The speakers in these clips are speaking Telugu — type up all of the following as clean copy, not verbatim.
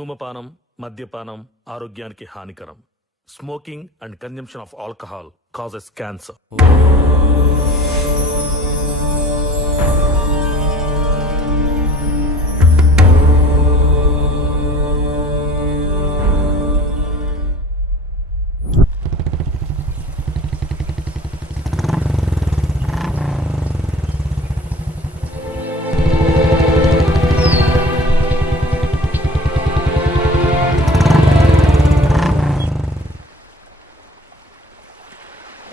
ధూమపానం, మద్యపానం ఆరోగ్యానికి హానికరం. Smoking and consumption of alcohol causes cancer.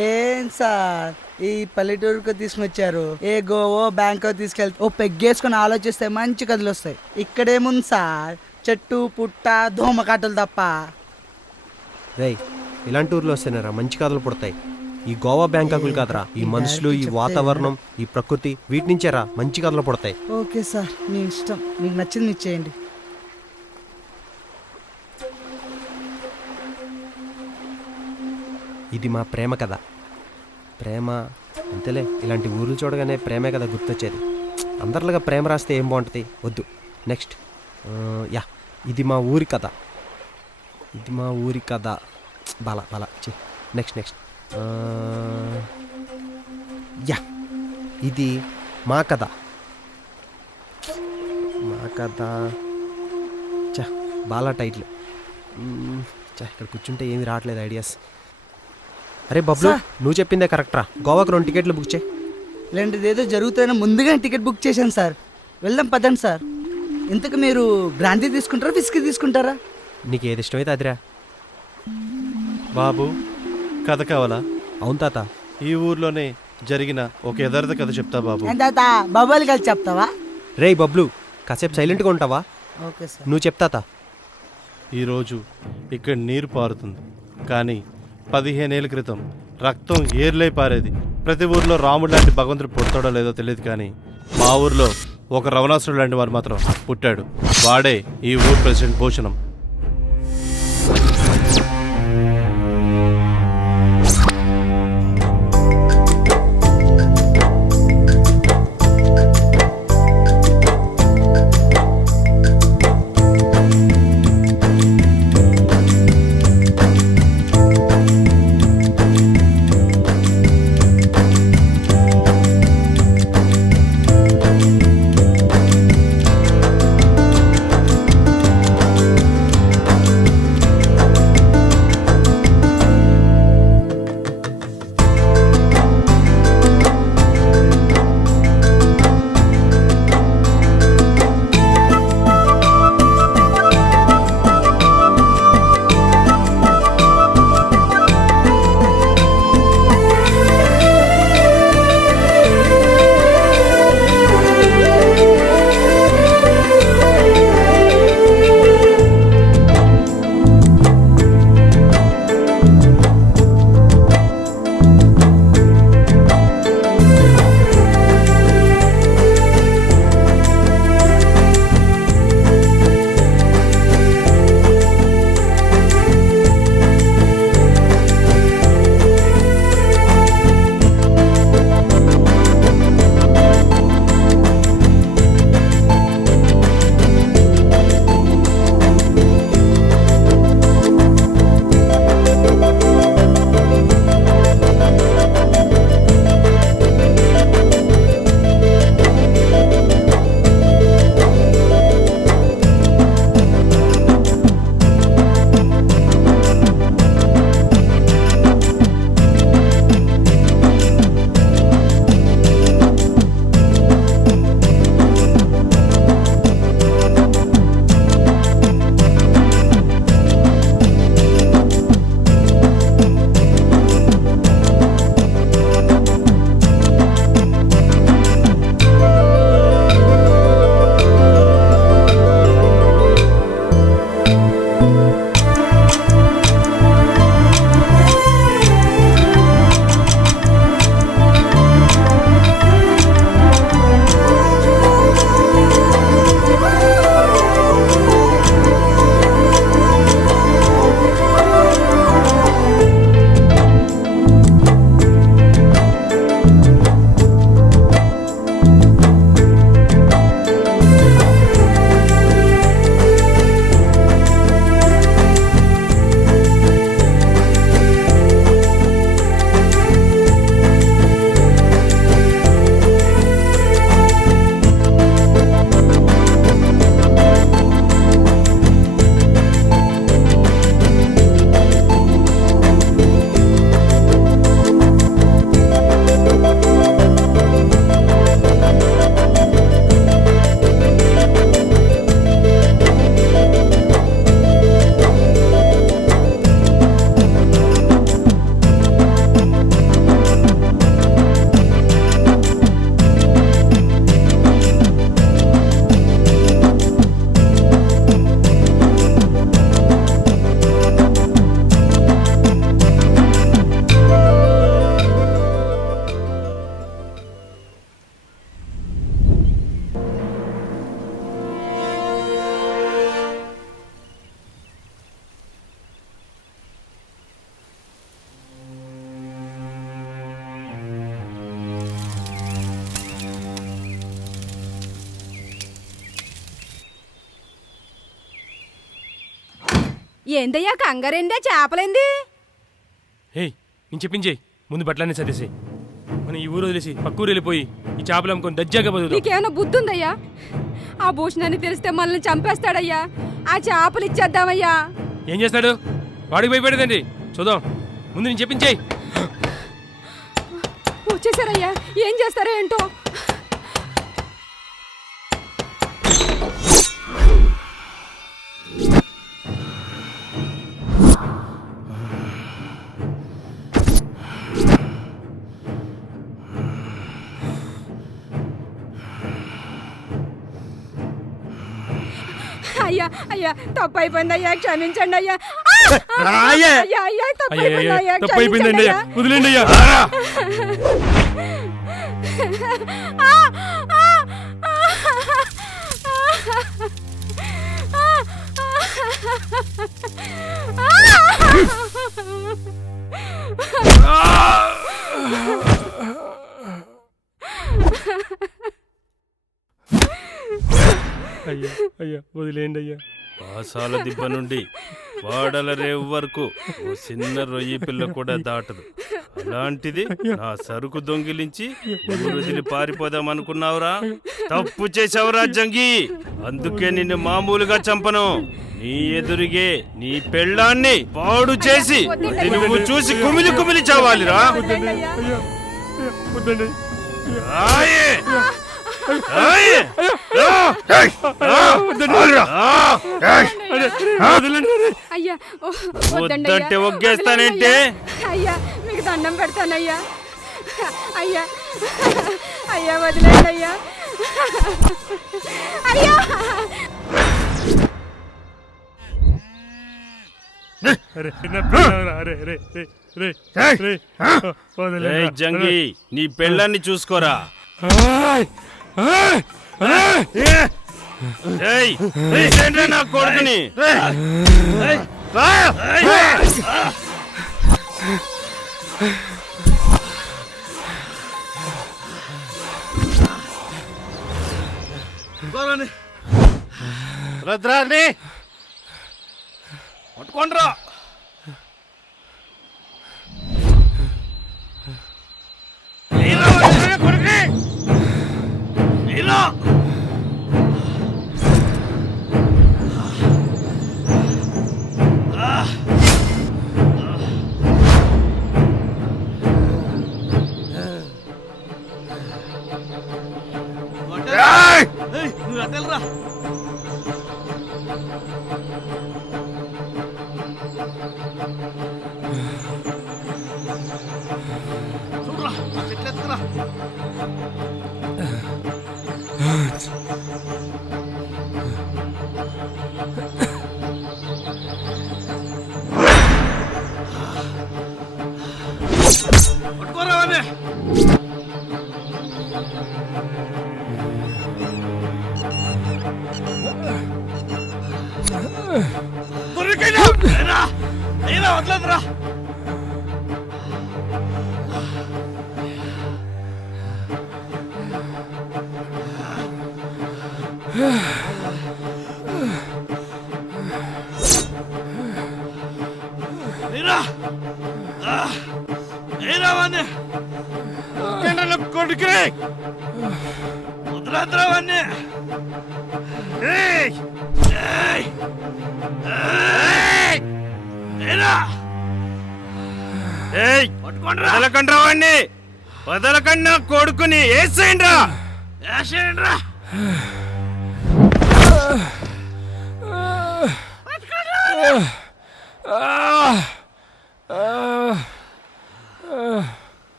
ఏం సార్ ఈ పల్లెటూరుకు తీసుకొచ్చారు? ఏ గోవో బ్యాంకో తీసుకెళ్తే ఓ పెగ్గేసుకొని ఆలోచిస్తే మంచి కథలు వస్తాయి. ఇక్కడేముంది సార్, చెట్టు పుట్ట దోమకాటలు తప్ప. రేయ్, ఇలాంటి ఊర్లో వస్తేనేరా మంచి కథలు పుడతాయి. ఈ గోవా బ్యాంకాకులు కాదురా, ఈ మనుషులు, ఈ వాతావరణం, ఈ ప్రకృతి, వీటి నుంచేరా మంచి కథలు పుడతాయి. ఓకే సార్, మీ ఇష్టం, మీకు నచ్చింది మీరు చేయండి. ఇది మా ప్రేమ కథ. ప్రేమ అంతేలే, ఇలాంటి ఊర్లు చూడగానే ప్రేమే కదా గుర్తొచ్చేది. అందరిలాగా ప్రేమ రాస్తే ఏం బాగుంటుంది, వద్దు. నెక్స్ట్ యా, ఇది మా ఊరి కథ. ఇది మా ఊరి కథ. బాలా బాలా చి. నెక్స్ట్ యా, ఇది మా కథ. మా కథ చా, బాలా టైటిల్. చా, ఇక్కడ కూర్చుంటే ఏమి రావట్లేదు ఐడియాస్. అరే బబ్లు, నువ్వు చెప్పిందే కరెక్ట్రా. గోవాకు 2 టికెట్లు బుక్ చేయి. ఇలాంటిది ఏదో జరుగుతుందని ముందుగా టికెట్ బుక్ చేశాను సార్. వెళ్దాం పదండి సార్. ఇంతకు మీరు బ్రాందీ తీసుకుంటారా, విస్కీ తీసుకుంటారా? నీకు ఏది ఇష్టమైతే అదిరా. బాబు, కథ కావాలా? అవును తాత. ఈ ఊర్లోనే జరిగిన ఒక యథార్థ కథ చెప్తా బాబు. ఎంత బాబాలు కలిసి చెప్తావా? రేయ్ బబ్లు, కాసేపు సైలెంట్గా ఉంటావా? Okay sir. నువ్వు చెప్తాత. ఈరోజు ఇక్కడ నీరు పారుతుంది, కానీ 15 ఏళ్ళ క్రితం రక్తం ఏర్లై పారేది. ప్రతి ఊర్లో రాముడు లాంటి భగవంతుడు పుడతాడో లేదో తెలియదు, కానీ మా ఊర్లో ఒక రవణాసుడు లాంటి వాడు మాత్రం పుట్టాడు. వాడే ఈ ఊరు ప్రెసిడెంట్ భూషణం. ఏందయ్యా కంగారేందే చేపలేంది? ఏయ్ నేను చెప్పించేయి, ముందు బట్టలన్నీ సర్దేసి మనం ఈ ఊరు వదిలేసి పక్క ఊరు వెళ్ళిపోయి ఈ చేపలు అమ్ముకొని దజ్జాగా బతుకుదాం. నీకేమైనా బుద్ధి ఉందయ్యా? ఆ భూషణాన్ని తెలిస్తే మనల్ని చంపేస్తాడయ్యా. ఆ చేపలు ఇచ్చేద్దామయ్యా. ఏం చేస్తాడు? వాడికి భయపడేదండి. చూద్దాం, ముందు నేను చెప్పించేయి. వచ్చేసారయ్యా, ఏం చేస్తారో ఏంటో. అయ్యా అయ్యా తప్పు అయిపోయింది అయ్యా, క్షమించండి అయ్యా. అయ్యా అయ్యా తప్పు అయిపోయింది అయ్యా, తప్పైపోయిందండి అయ్యా, వదిలేండి అయ్యా. అయ్యా అయ్యా వదిలేండి అయ్యా. పాసాల దిబ్బ నుండి వాడల రేవు వరకు ఓ చిన్న రొయ్యి పిల్ల కూడా దాటదు. అలాంటిది నా సరుకు దొంగిలించి ఊరు వదిలి పారిపోదామనుకున్నావురా? తప్పు చేసావురా జంగి. అందుకే నిన్ను మామూలుగా చంపను. నీ ఎదురుగే నీ పెళ్ళాన్ని పాడు చేసి నువ్వు చూసి కుమిలి కుమిలి చావాలిరా. వద్దంటే ఒగ్గేస్తానంటే అయ్యా మీకు దండం పెడతానయ్యా. అయ్యా అయ్యా వదిలేండి అయ్యా. అయ్యా జంగి నీ పెళ్ళాన్ని చూసుకోరా. నా కొడుకుని రుద్రాన్ని పట్టుకోండ్రా. వదలదురా. కొడుకు వదలద్రావన్నీ. వదలకండి రావాడిని, వదలకండి నా కొడుకుని. వేసేయండి రా, వేసేయండి రా.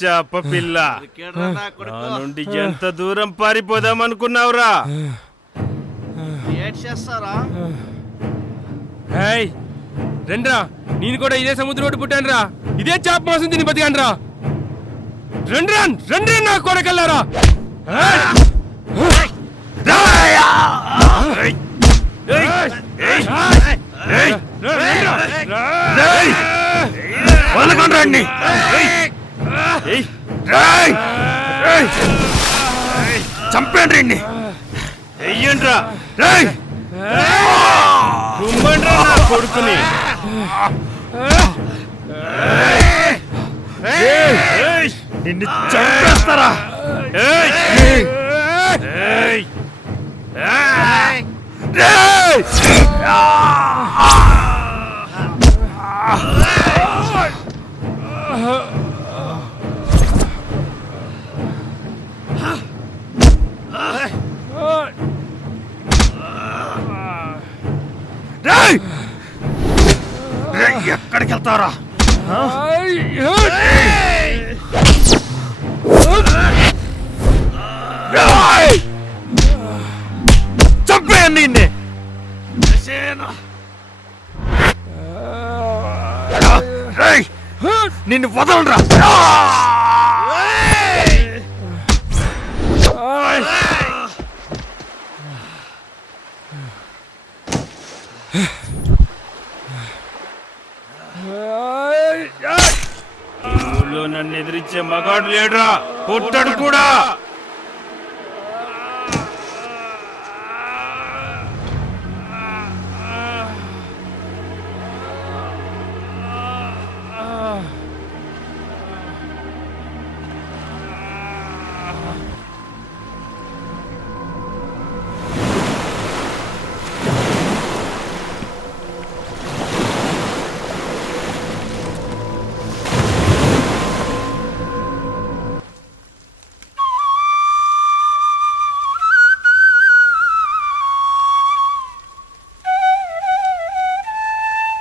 చేప పిల్ల నా నుండి ఎంత దూరం పారిపోదామనుకున్నావురా? రండ్రా, నేను కూడా ఇదే సముద్రం ఒడ్డు పుట్టాను రా, ఇదే చేప మాసం తిని బతికాను రా. రండ్రా రండ్రా నా కొడకల్లారా. వదలకండి. చంపండి. వెయ్యండ్రా. కుమ్మండ్రా నా కొడుకుని. నిన్ను చంపేస్తారా? ఏయ్! ఏయ్! ఎక్కడికి వెళ్తారా? చంపేయండి నిన్నే. నిన్ను వదలరా? ఊళ్ళో నన్ను ఎదిరించే మగాడు లేడురా, పుట్టడు కూడా.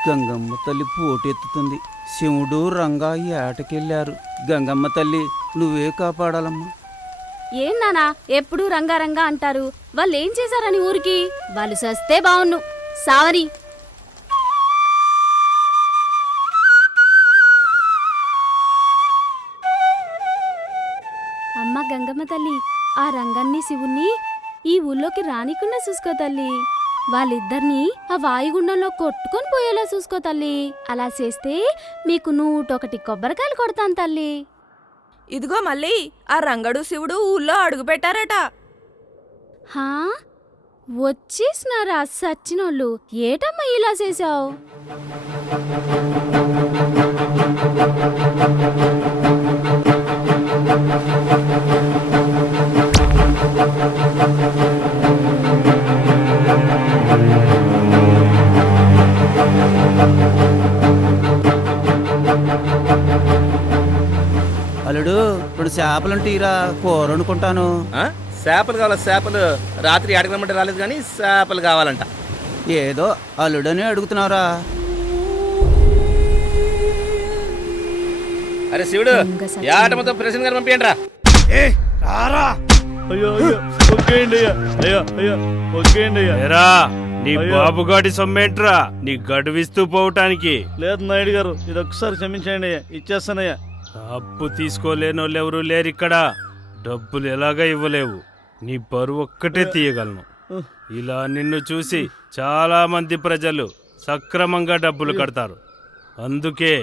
గంగమ్మ తల్లి పోటెత్తుతుంది. శివుడు రంగా ఏటకెళ్ళారు. గంగమ్మ తల్లి నువ్వే కాపాడాలమ్మా. ఏం నానా ఎప్పుడు రంగారంగా అంటారు? వాళ్ళు ఏం చేశారని ఊరికి? వాళ్ళు సస్తే బావున్ను సావని. అమ్మ గంగమ్మ తల్లి, ఆ రంగన్ని శివుణ్ణి ఈ ఊళ్ళోకి రానికుండా చూసుకో తల్లి. వాళ్ళిద్దరినీ ఆ వాయుగుండంలో కొట్టుకొని పోయేలా చూసుకో తల్లి. అలా చేస్తే మీకు 101 కొబ్బరికాయలు కొడతాను తల్లి. ఇదిగో మళ్ళీ ఆ రంగడు శివుడు ఊళ్ళో అడుగు పెట్టారట. హా వచ్చేసినారా సచ్చినోళ్ళు? ఏటమ్మా ఇలా చేసావు? అల్లుడు 2 చేపలుంటీరా, కూర వండుకుంటాను. చేపలు కావాలా? చేపలు రాత్రి ఏడకి రమ్మంటే రాలేదు కానీ చేపలు కావాలంట. ఏదో అల్లుడని అడుగుతున్నావురా. అరే శివుడు, ఏట మొత్తం ప్రెసిడెంట్ గారు పంపించండి రా. అయ్యో అయ్యో ఒకేండి అయ్యా, అయ్యా అయ్యా ఒకేండి అయ్యా. ఏరా, నీ బాబుగాడి సొమ్మేంట్రా నీ గడువిస్తూ పోవటానికి? లేదు నాయుడు గారు, ఇది ఒక్కసారి క్షమించండి అయ్యా, ఇచ్చేస్తానయ్యా. అప్పు తీసుకోలేనోళ్ళెవరూ లేరిక్కడ. డబ్బులు ఎలాగా ఇవ్వలేవు, నీ బరువు ఒక్కటే తీయగలను. ఇలా నిన్ను చూసి చాలా మంది ప్రజలు సక్రమంగా డబ్బులు కడతారు. అందుకే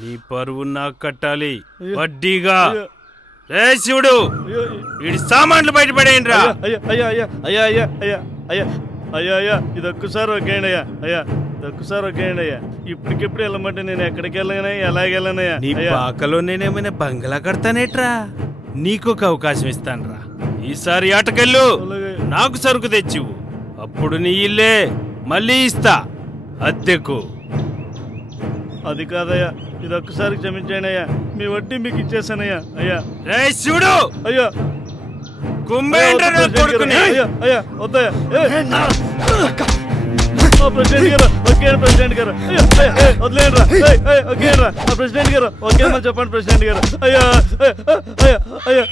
నీ పరువు నాకు కట్టాలి వడ్డీగా. రే శివుడు, వీడి సామాన్లు బయటపడేయండిరా. అయ్యా అయ్యా అయ్యా అయ్యా అయ్యా అయ్యా అయ్యా అయ్యా అయ్యా ఇది ఒక్కసారి ఒకేండి అయ్యా, అయ్యా ఇది ఒక్కసారి ఒకేండి అయ్యా. ఇప్పటికిప్పుడు వెళ్ళమంటే నేను ఎక్కడికి వెళ్ళానయ్యా, ఎలాగెళ్ళనయ్యా? నీ పాకలో నేనేమైనా బంగ్లా కడతానేట్రా? నీకొక అవకాశం ఇస్తానురా. ఈసారి ఆటకెళ్ళు, నాకు సరుకు తెచ్చివు, అప్పుడు నీ ఇల్లే మళ్ళీ ఇస్తా అద్దెకు. అది కాదయ్యా, ఇది ఒక్కసారి క్షమించండి అయ్యా, మీ వడ్డీ మీకు ఇచ్చేసానయ్యా. అయ్యా రే శివుడు, అయ్యా కుమ్మేంట్రా కొడుకుని. అయ్యా అయ్యా వద్దయ్యా. ప్రెసిడెంట్ గారు ఓకే, ప్రెసిడెంట్ గారు వదిలేండి రా. ఓకే రా ప్రెసిడెంట్ గారు, ఓకే మరి చెప్పండి ప్రెసిడెంట్ గారు. అయ్యా అయ్యా అయ్యా.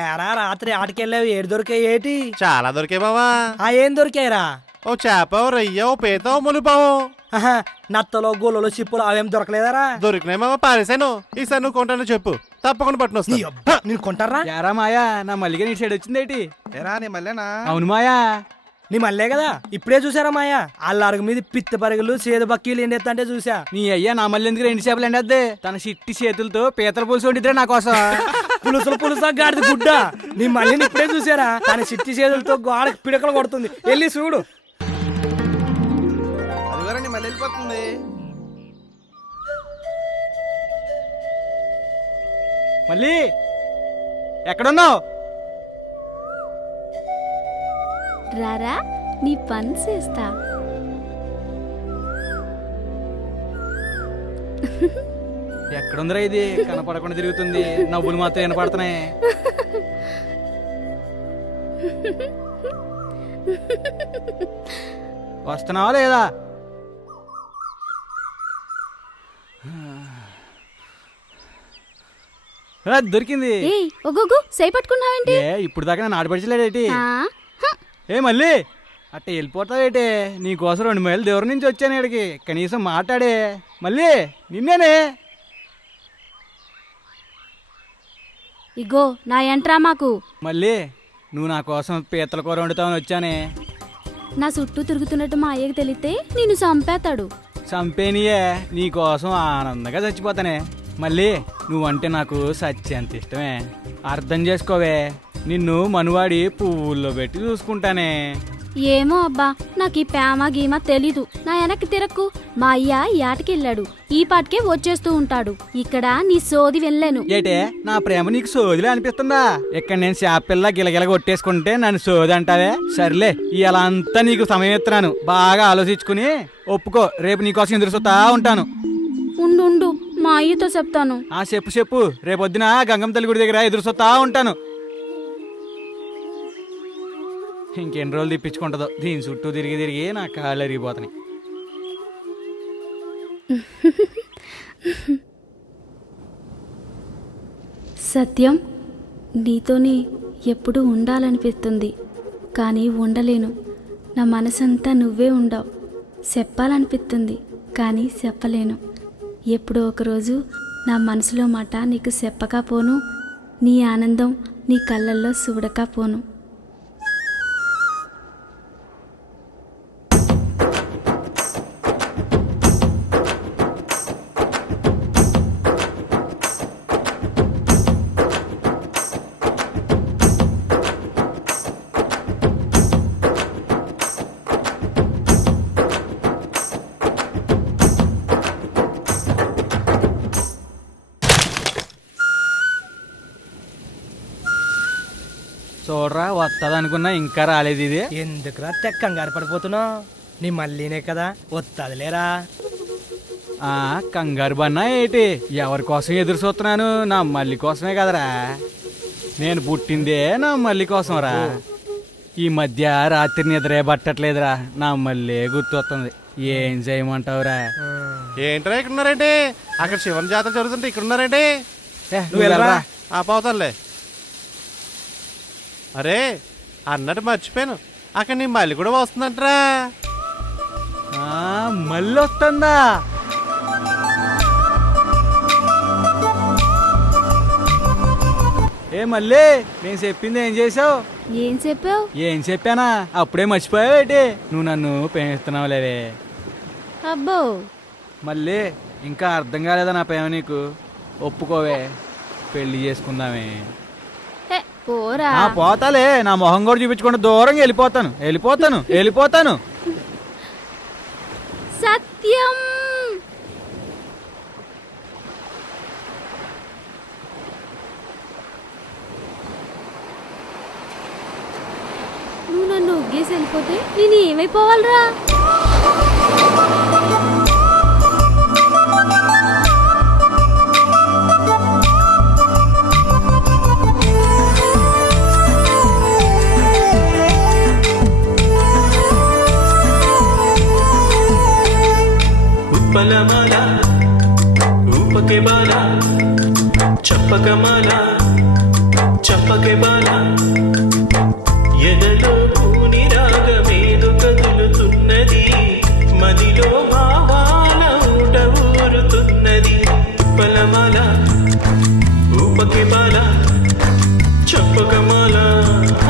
ఏరా రాత్రి ఆటకెళ్ళావు, ఏడు దొరికాయి ఏటి? చాలా దొరికాయి బావా. ఏం దొరికాయిరా? ఓ చేప, రొయ్య, పీత, మునిపావు, నత్తలో గోలలో చిప్పులు అవేం దొరకలేదరా? దొరికినాయి మామ, పారేసాను. ఈసారి నువ్వు కొంటానో చెప్పు, తప్పకుండా పట్టును వస్తా. నేను కొంటారా? యారా మాయా, నా మల్లిగా నీ సైడ్ వచ్చిందేటి? ఏరా నీ మళ్ళీనా? అవును మాయా. నీ మళ్ళే కదా ఇప్పుడే చూసారా మాయా వాళ్ళ అరుగు మీద పిత్త పరుగులు సేదు బక్కీలు ఎండెత్తంటే చూసా. నీ అయ్యా నా మళ్ళీ ఎందుకు 2 చేపలు ఎండద్దే తన చిట్టి చేతులతో పీతల పులుసు వండిద్రే నా కోసం. పులుసా గాడిద గుడ్డ. నీ మళ్ళీ ఇప్పుడే చూసారా తన చిట్టి చేతులతో గోడకి పిడకలు కొడుతుంది. వెళ్ళి చూడు. మళ్ళీ వెళ్ళిపోతుంది. మళ్ళీ ఎక్కడున్నావు? రారా నీ పని చేస్తా. ఎక్కడుందిరా ఇది? కనపడకుండా తిరుగుతుంది, నవ్వులు మాత్రం వినపడుతున్నాయి. వస్తున్నావా లేదా? దొరికింది. ఒగ్గు సేపట్టుకున్నావేంటి? ఇప్పుడు దాకా నేను ఆడపడిచలేడేటి. ఆ, ఏ మళ్ళీ అట్ట వెళ్ళిపోతావేటే? నీకోసం 2 మైళ్ళు దూరం నుంచి వచ్చాను ఇక్కడికి, కనీసం మాట్లాడే. మళ్ళీ నిన్నేనే. ఇగో నా ఎంట్రా మాకు. మళ్ళీ నువ్వు నా కోసం పీతల కూర వండుతావని వచ్చానే. నా చుట్టూ తిరుగుతున్నట్టు మా అయ్యకి తెలిస్తే నిన్ను చంపేస్తాడు. చంపేనియే, నీకోసం ఆనందంగా చచ్చిపోతానే. మళ్ళీ నువ్వంటే నాకు సత్యంత ఇష్టమే. అర్థం చేసుకోవే, నిన్ను మనువాడి పువ్వుల్లో పెట్టి చూసుకుంటానే. ఏమో అబ్బా, నాకు ఈ ప్రేమ గీమ తెలీదు. నా వెనక్కి తిరక్కు. మా అయ్య ఏటకెళ్ళాడు, ఈ పాటికే వచ్చేస్తూ ఉంటాడు. ఇక్కడ నీ సోది వెళ్ళాను. ఏటే నా ప్రేమ నీకు సోదిలే అనిపిస్తుందా? ఇక్కడ నేను శాపిల్ల గిలగిల కొట్టేసుకుంటే నన్ను సోది అంటావే? సర్లే, ఇలా అంతా నీకు సమయం ఇస్తున్నాను, బాగా ఆలోచించుకుని ఒప్పుకో. రేపు నీకోసం ఎదురు చూస్తా ఉంటాను. ఉండు మా అయ్యతో చెప్తాను. చెప్పు. రేపొద్దున గంగమ్మ తల్లి గుడి దగ్గర ఎదురు చూస్తా ఉంటాను. ఇంకెన్ని రోజులు తిప్పించుకుంటుందో, దీని చుట్టూ తిరిగి నా కాళ్ళు అరిగిపోతున్నాయి. సత్యం, నీతోని ఎప్పుడూ ఉండాలనిపిస్తుంది, కానీ ఉండలేను. నా మనసంతా నువ్వే ఉండవు. చెప్పాలనిపిస్తుంది, కానీ చెప్పలేను. ఎప్పుడో ఒకరోజు నా మనసులో మాట నీకు చెప్పకపోను, నీ ఆనందం నీ కళ్ళల్లో చూడకపోను. చూడరా, వస్తుందనుకున్నా ఇంకా రాలేదు ఇది. ఎందుకురా కంగారు పడిపోతున్నావు? నీ మళ్ళీనే కదా వస్తాదిలేరా. కంగారు బన్నా ఏంటి? ఎవరి కోసం ఎదురు చూస్తున్నాను? నా మల్లి కోసమే కదరా. నేను పుట్టిందే నా మల్లి కోసం రా. ఈ మధ్య రాత్రి నిద్రే పట్టట్లేదురా, నా మళ్ళీ గుర్తొస్తుంది. ఏం చేయమంటావురా? ఏంట్రా ఇక్కడ ఉన్నారేంటి? అక్కడ శివన్ జాతర జరుగుతుంటే ఇక్కడ ఉన్నారేంటి? నువ్వు వెళ్ళరా. పోతానులే. అరే అన్నట్టు మర్చిపోయాను, అక్కడ నీ మళ్ళీ కూడా వస్తుందంటరా. మళ్ళీ వస్తుందా? ఏ మళ్ళీ నేను చెప్పింది ఏం చేసావు? ఏం చెప్పావు? ఏం చెప్పానా? అప్పుడే మర్చిపోయావేటి? నువ్వు నన్ను ప్రేమిస్తున్నావు లేవే. అబ్బో, మళ్ళీ ఇంకా అర్థం కాలేదా నా ప్రేమ నీకు? ఒప్పుకోవే, పెళ్లి చేసుకుందామే. పోరా. పోతాలే, నా మొహం కూడా చూపించకుండా దూరంగా వెళ్ళిపోతాను. సత్యం, నువ్వు నన్ను ఒగ్గేసి వెళ్ళిపోతే నేను ఏమైపోవాలరా? బలమాల రూపకే బాల చప్పకమాల చప్పకే బాల ఎదలో పూని రాగమేదు కదులుతున్నది, మదిలో భావాల ఊట ఊరుతున్నది. బలమాల రూపకే బాల చప్పకమాల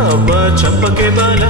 అబ్బా చప్పకే బాల.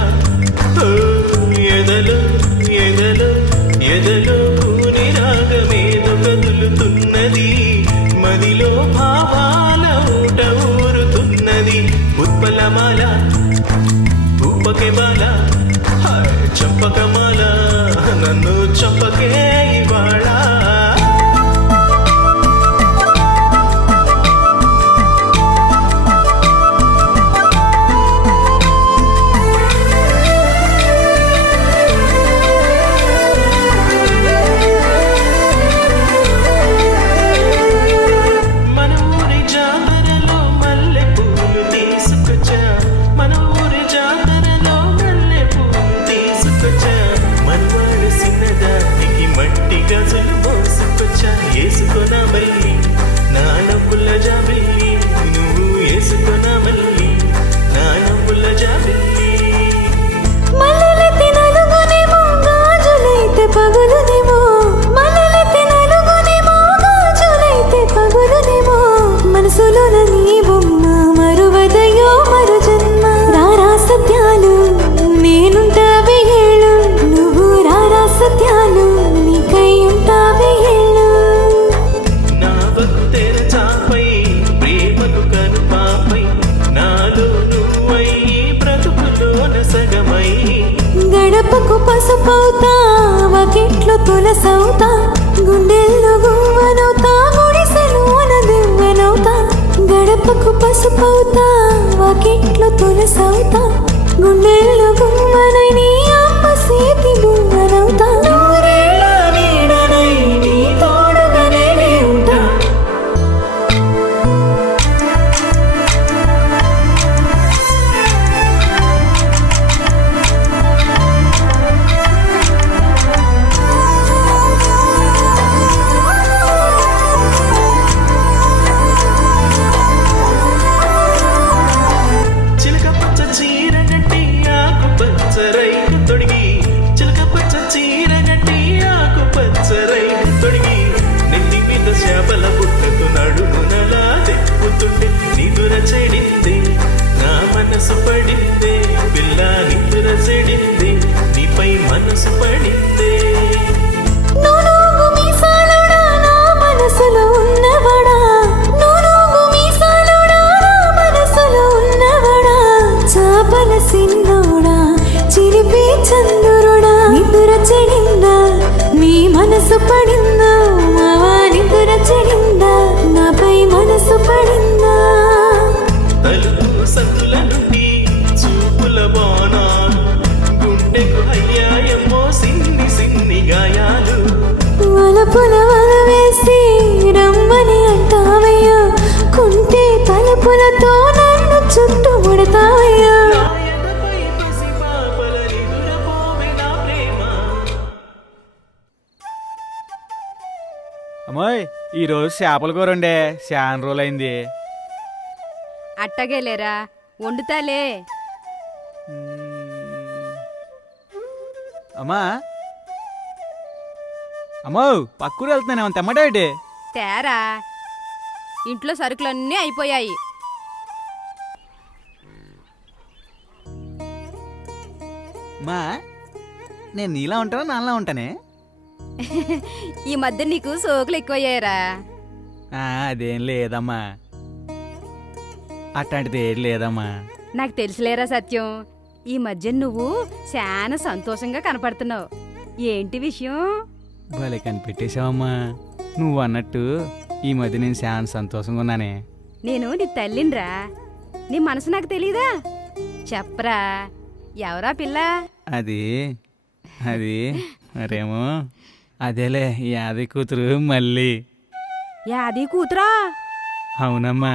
పసుపవుతా వకిట్లో తులసవుతా గుండెల్లో గువ్వనవుతా గుడిసెలోన దివ్వెనవుతా గడపకు పసుపవుతా వకిట్లో తులసవుతా గుండెల్లో గువ్వనై నీ అమ్మ సేతి గువ్వనవుతా నూరేళ్ళ నీడనై నీ తోడుగానే ఉంటా చిలక పచ్చ చీర గట్టి ఆకు పచ్చ రైలు తొడిగి చిలక పచ్చ చీర గట్టి ఆకు పచ్చ రైలు తొడిగి నెత్తి మీద చేపల పుట్టుకు నడుమునలా తెప్పుతుంటే నిదుర చెడింది నా మనసు పడిందే పిల్ల నిదుర చెడింది నీపై మనసు పడిందే నూనూగు మీసాలోడా నా మనసులో ఉన్నవాడా నూనూగు మీసాలోడా నా మనసులో ఉన్నవాడా చాపల సిన్నోడా చిరిపి చంద్రుడా నిదుర చెడిందా మీ మనసు పడిందా మావా నిదుర చెడిందా నాపై మనసు పడిందా తలుపు సందుల నుండి చూపుల బాణాలు గుండెకు అయ్యాయమ్మో సిన్ని సిన్ని గాయాలు వలపుల వల వేసి రమ్మని అంటావయ్యా కుంటే తలుపులతో నన్ను చుట్టుముడతావయ్యా నా ఎదపై పసి పాపల నిదురపోవే నా ప్రేమ అమ్మాయి ఈరోజు చేపల కూర ఉండే చాలా రోజులైంది. అట్టగేలేరా వండుతాలే. అమ్మా అమ్మో పక్కూరు వెళ్తున్నాను తెమ్మటేటి తేరా ఇంట్లో సరుకులన్నీ అయిపోయాయి. మా నేను నీలా ఉంటానా నాలా ఉంటానే? ఈ మధ్య నీకు సోకులు ఎక్కువయ్యారా? అదేం లేదమ్మా, అట్లాంటిది ఏం లేదమ్మా. నాకు తెలుసులేరా సత్యం, ఈ మధ్య నువ్వు చాలా సంతోషంగా కనపడుతున్నావు. ఏంటి విషయం? భలే కనిపెట్టేశావమ్మా. నువ్వు అన్నట్టు ఈ మధ్య నేను చాలా సంతోషంగా ఉన్నానే. నేను నీ తల్లినిరా, నీ మనసు నాకు తెలీదా? చెప్పరా, ఎవరా పిల్ల? అది అది మరేమో అదేలే యాది కూతురు మళ్ళీ. యాది కూతురా? అవునమ్మా,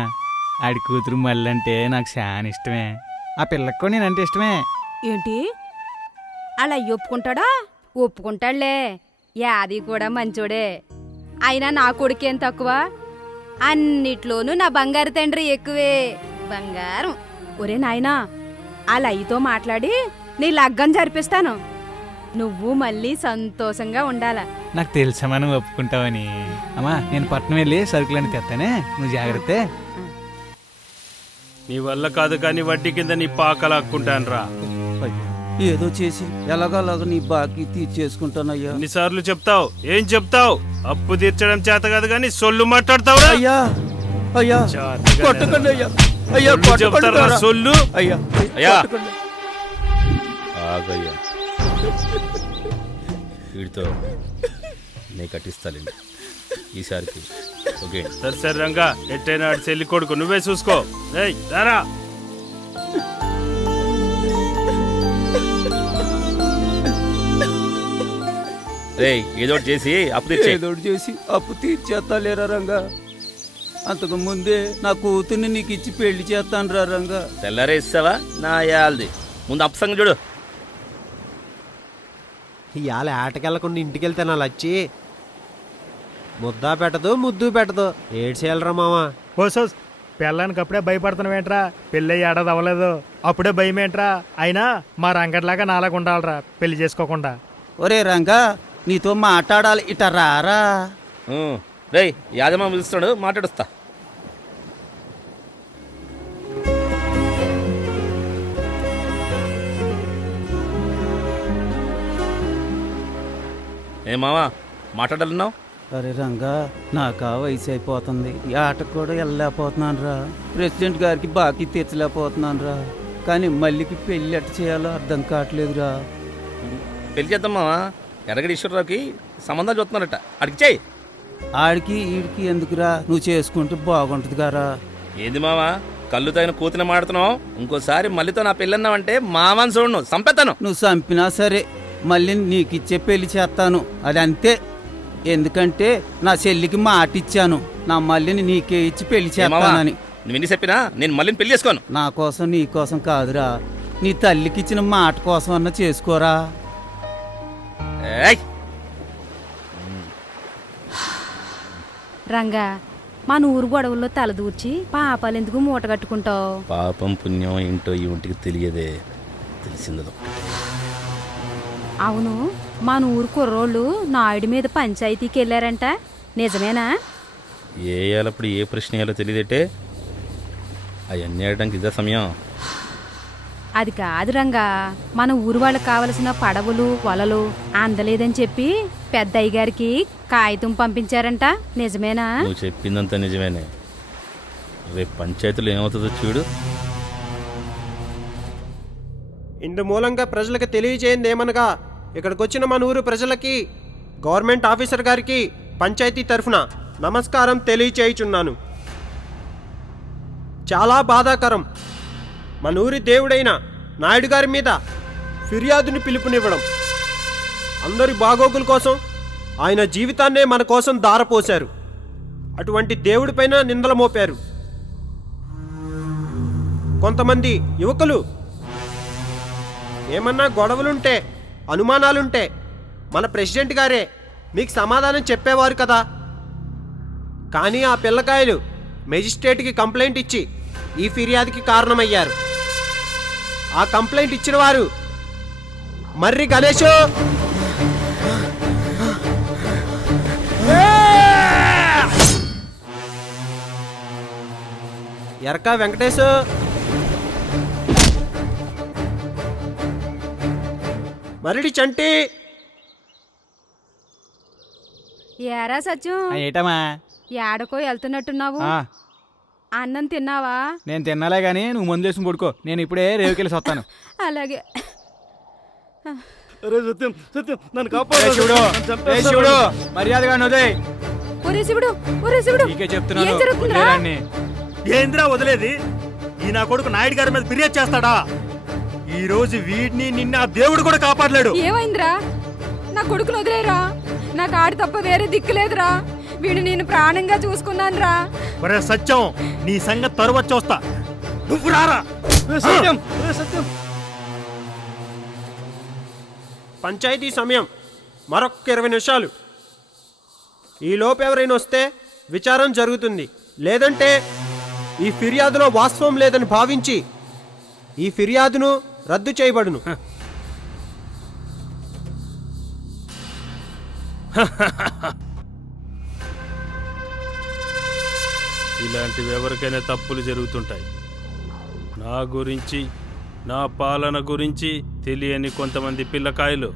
ఆడి కూతురు మళ్ళీ అంటే నాకు చాలా ఇష్టమే. ఆ పిల్లకి కూడా నేనంటే ఇష్టమే. ఏంటి అలా ఒప్పుకుంటాడా? ఒప్పుకుంటాడులే, యాది కూడా మంచోడే. అయినా నా కొడుకేం తక్కువ, అన్నిట్లోనూ నా బంగారు తండ్రి ఎక్కువే. బంగారం. ఒరే నాయనా, ఆ లయ్యతో మాట్లాడి నీ లగ్గం జరిపిస్తాను. నువ్వు మళ్ళీ సంతోషంగా ఉండాలా. నాకు తెలుసమ్మా నువ్వు ఒప్పుకుంటావని. అమ్మా నేను పట్నం వెళ్ళి సరుకులని తెస్తానే, నువ్వు జాగ్రత్త. నీ వల్ల కాదు కానీ వడ్డీ కింద నీ పాకలాక్కుంటాను రా. ఏదో చేసి ఎలాగోలాగ నీ బాకీ తీర్చేసుకుంటానయ్యా. ఎన్నిసార్లు చెప్తావు? ఏం చెప్తావు? అప్పు తీర్చడం చేత కాదు కానీ సొల్లు మాట్లాడతావు. అయ్యా అయ్యా కొట్టకండి అయ్యా. అయ్యా చెప్తారా సొల్లు? అయ్యా అయ్యా ఆగయ్యా, వీడితో నే కట్టిస్తాలేండి ఈసారికి. ఓకే సరే సరే రంగా, ఎట్టైనా ఆడి చెల్లి కొడుకు నువ్వే చూసుకో. ఏయ్ దారా. ఏదో చేసి అప్పు తీర్చే. ఏదో చేసి అప్పు తీర్చేస్తా లేరా రంగా. అంతకు ముందే నా కూతుర్ని నీకు ఇచ్చి పెళ్లి చేస్తాను రా రంగా. తెల్లారే ఇస్తావా నా యాల్ది? ముందు అప్పు సంగతి చూడు. ఇవాళ ఆటకెళ్ళకుండా ఇంటికి వెళ్తే నా లచ్చి ముద్దా పెట్టదు ముద్దు పెట్టదు. ఏడు చేయాలరా మామా. ఓసోస్ పెళ్ళానికి అప్పుడే భయపడుతున్నావేంట్రా? పెళ్ళి ఏడాది అవ్వలేదు అప్పుడే భయం ఏంట్రా? అయినా మా రంగట్లాగా నాలాగా ఉండాలరా పెళ్లి చేసుకోకుండా. ఒరే రంగా, నీతో మాట్లాడాలి, ఇట రారా. రేయ్ యాదమ్మ పిలుస్తున్నాడు, మాట్లాడుస్తా. ఏ మావా మాట్లాడాలన్నావు? అరే రంగా, నాకా వయసు అయిపోతుంది, ఈ ఆటకు కూడా వెళ్ళలేకపోతున్నాను రా. ప్రెసిడెంట్ గారికి బాకీ తీర్చలేకపోతున్నాను రా. కానీ మళ్ళీకి పెళ్ళి ఎట్ట చేయాలో అర్థం కావట్లేదురా. పెళ్లి చేద్దాం మావా. ఎర్రగడ్డ ఈశ్వరరావుకి సంబంధాలు చూస్తున్నారట, అడిగి చేయి. ఆడికి ఈడికి ఎందుకురా, నువ్వు చేసుకుంటే బాగుంటుంది గారా. ఏంది మావా కళ్ళు తగిన కూతున మాడుతున్నావు? ఇంకోసారి మళ్ళీతో నా పెళ్ళన్నావంటే మామని చూడను, సంపెత్తాను. నువ్వు చంపినా సరే మళ్ళీ నీకు ఇచ్చే పెళ్లి చేస్తాను, అది అంతే. ఎందుకంటే నా చెల్లికి మాట ఇచ్చాను, నా మళ్ళీని నీకే ఇచ్చి పెళ్లి చేస్తానని. నువ్వు ఎన్ని చెప్పినా నేను మళ్ళీ పెళ్లి చేసుకోను. నా కోసం నీ కోసం కాదురా, నీ తల్లికి ఇచ్చిన మాట కోసం అన్న చేసుకోరా. రంగా మన ఊరు గొడవల్లో తలదూర్చి పాపాలు ఎందుకు మూట కట్టుకుంటావు? పాపం పుణ్యం ఏంటో ఈ ఒంటికి తెలియదే, తెలిసిందో. అవును, మన ఊరు కుర్రోళ్ళు నాయుడు మీద పంచాయతీకి వెళ్ళారంట, నిజమేనా? ఏ ఏళ్ళప్పుడు ఏ ప్రశ్న వేయాలో తెలియదేటే, అవన్నీ ఆడడానికి ఇదే సమయం. అది కాదు రంగా, మన ఊరు వాళ్ళకి కావలసిన పడవలు వలలు అందలేదని చెప్పి పెద్ద అయ్యగారికి కాగితం పంపించారంట, నిజమేనా? నువ్వు చెప్పిందంతా నిజమేనే. రేపు పంచాయతీలో ఏమవుతుందో చూడు. ఇందు మూలంగా ప్రజలకు తెలియజేయండి ఏమనగా, ఇక్కడికి వచ్చిన మన ఊరు ప్రజలకి గవర్నమెంట్ ఆఫీసర్ గారికి పంచాయతీ తరఫున నమస్కారం తెలియచేయుచున్నాను. చాలా బాధాకరం, మన ఊరి దేవుడైన నాయుడు గారి మీద ఫిర్యాదుని పిలుపునివ్వడం. అందరి బాగోగుల కోసం ఆయన జీవితాన్నే మన కోసం దారపోశారు. అటువంటి దేవుడిపైన నిందలు మోపారు. కొంతమంది యువకులు ఏమన్నా గొడవలుంటే అనుమానాలుంటే మన ప్రెసిడెంట్ గారే మీకు సమాధానం చెప్పేవారు కదా. కానీ ఆ పిల్లకాయలు మెజిస్ట్రేట్కి కంప్లైంట్ ఇచ్చి ఈ ఫిర్యాదుకి కారణమయ్యారు. ఆ కంప్లైంట్ ఇచ్చిన వారు మర్రి గణేష్, ఎరక వెంకటేశ్, మరిడి చంటి. ఏరా సత్యం, ఏటమ్మా ఏడకో వెళ్తున్నట్టున్నావు? అన్నం తిన్నావా? నేను తిన్నాలే గానీ నువ్వు ముందు వేసుకుని పడుకో, నేను ఇప్పుడే రేవుకెళ్ళి వస్తాను. అలాగే. సత్యం సత్యం నన్ను శివుడు మర్యాదగా నువ్వు ఒరే శివుడు, ఒరే శివుడు, నీకే చెప్తున్నాను. ఏం జరుగుతుందిరా? ఏంద్రా వదిలేది? ఈ నా కొడుకు నాయుడు గారి మీద ఫిర్యాదు చేస్తాడా? ఈ రోజు వీడిని నిన్న ఆ దేవుడు కూడా కాపాడలేడు. ఏమైందిరా? నా కొడుకును వదిలేరా, నాకు ఆడి తప్ప వేరే దిక్కులేదురా, వీడు నేను ప్రాణంగా చూసుకున్నాను రా. ఒరే సత్యం, నీ సంగతి తరువాత చూస్తా, నువ్వు రారా. సత్యం సత్యం. పంచాయతీ సమయం మరొక 20 నిమిషాలు. ఈ లోపు ఎవరైనా వస్తే విచారం జరుగుతుంది, లేదంటే ఈ ఫిర్యాదులో వాస్తవం లేదని భావించి ఈ ఫిర్యాదును రద్దు చేయబడును. ఇలాంటివి ఎవరికైనా తప్పులు జరుగుతుంటాయి. నా గురించి, నా పాలన గురించి తెలియని కొంతమంది పిల్లకాయలు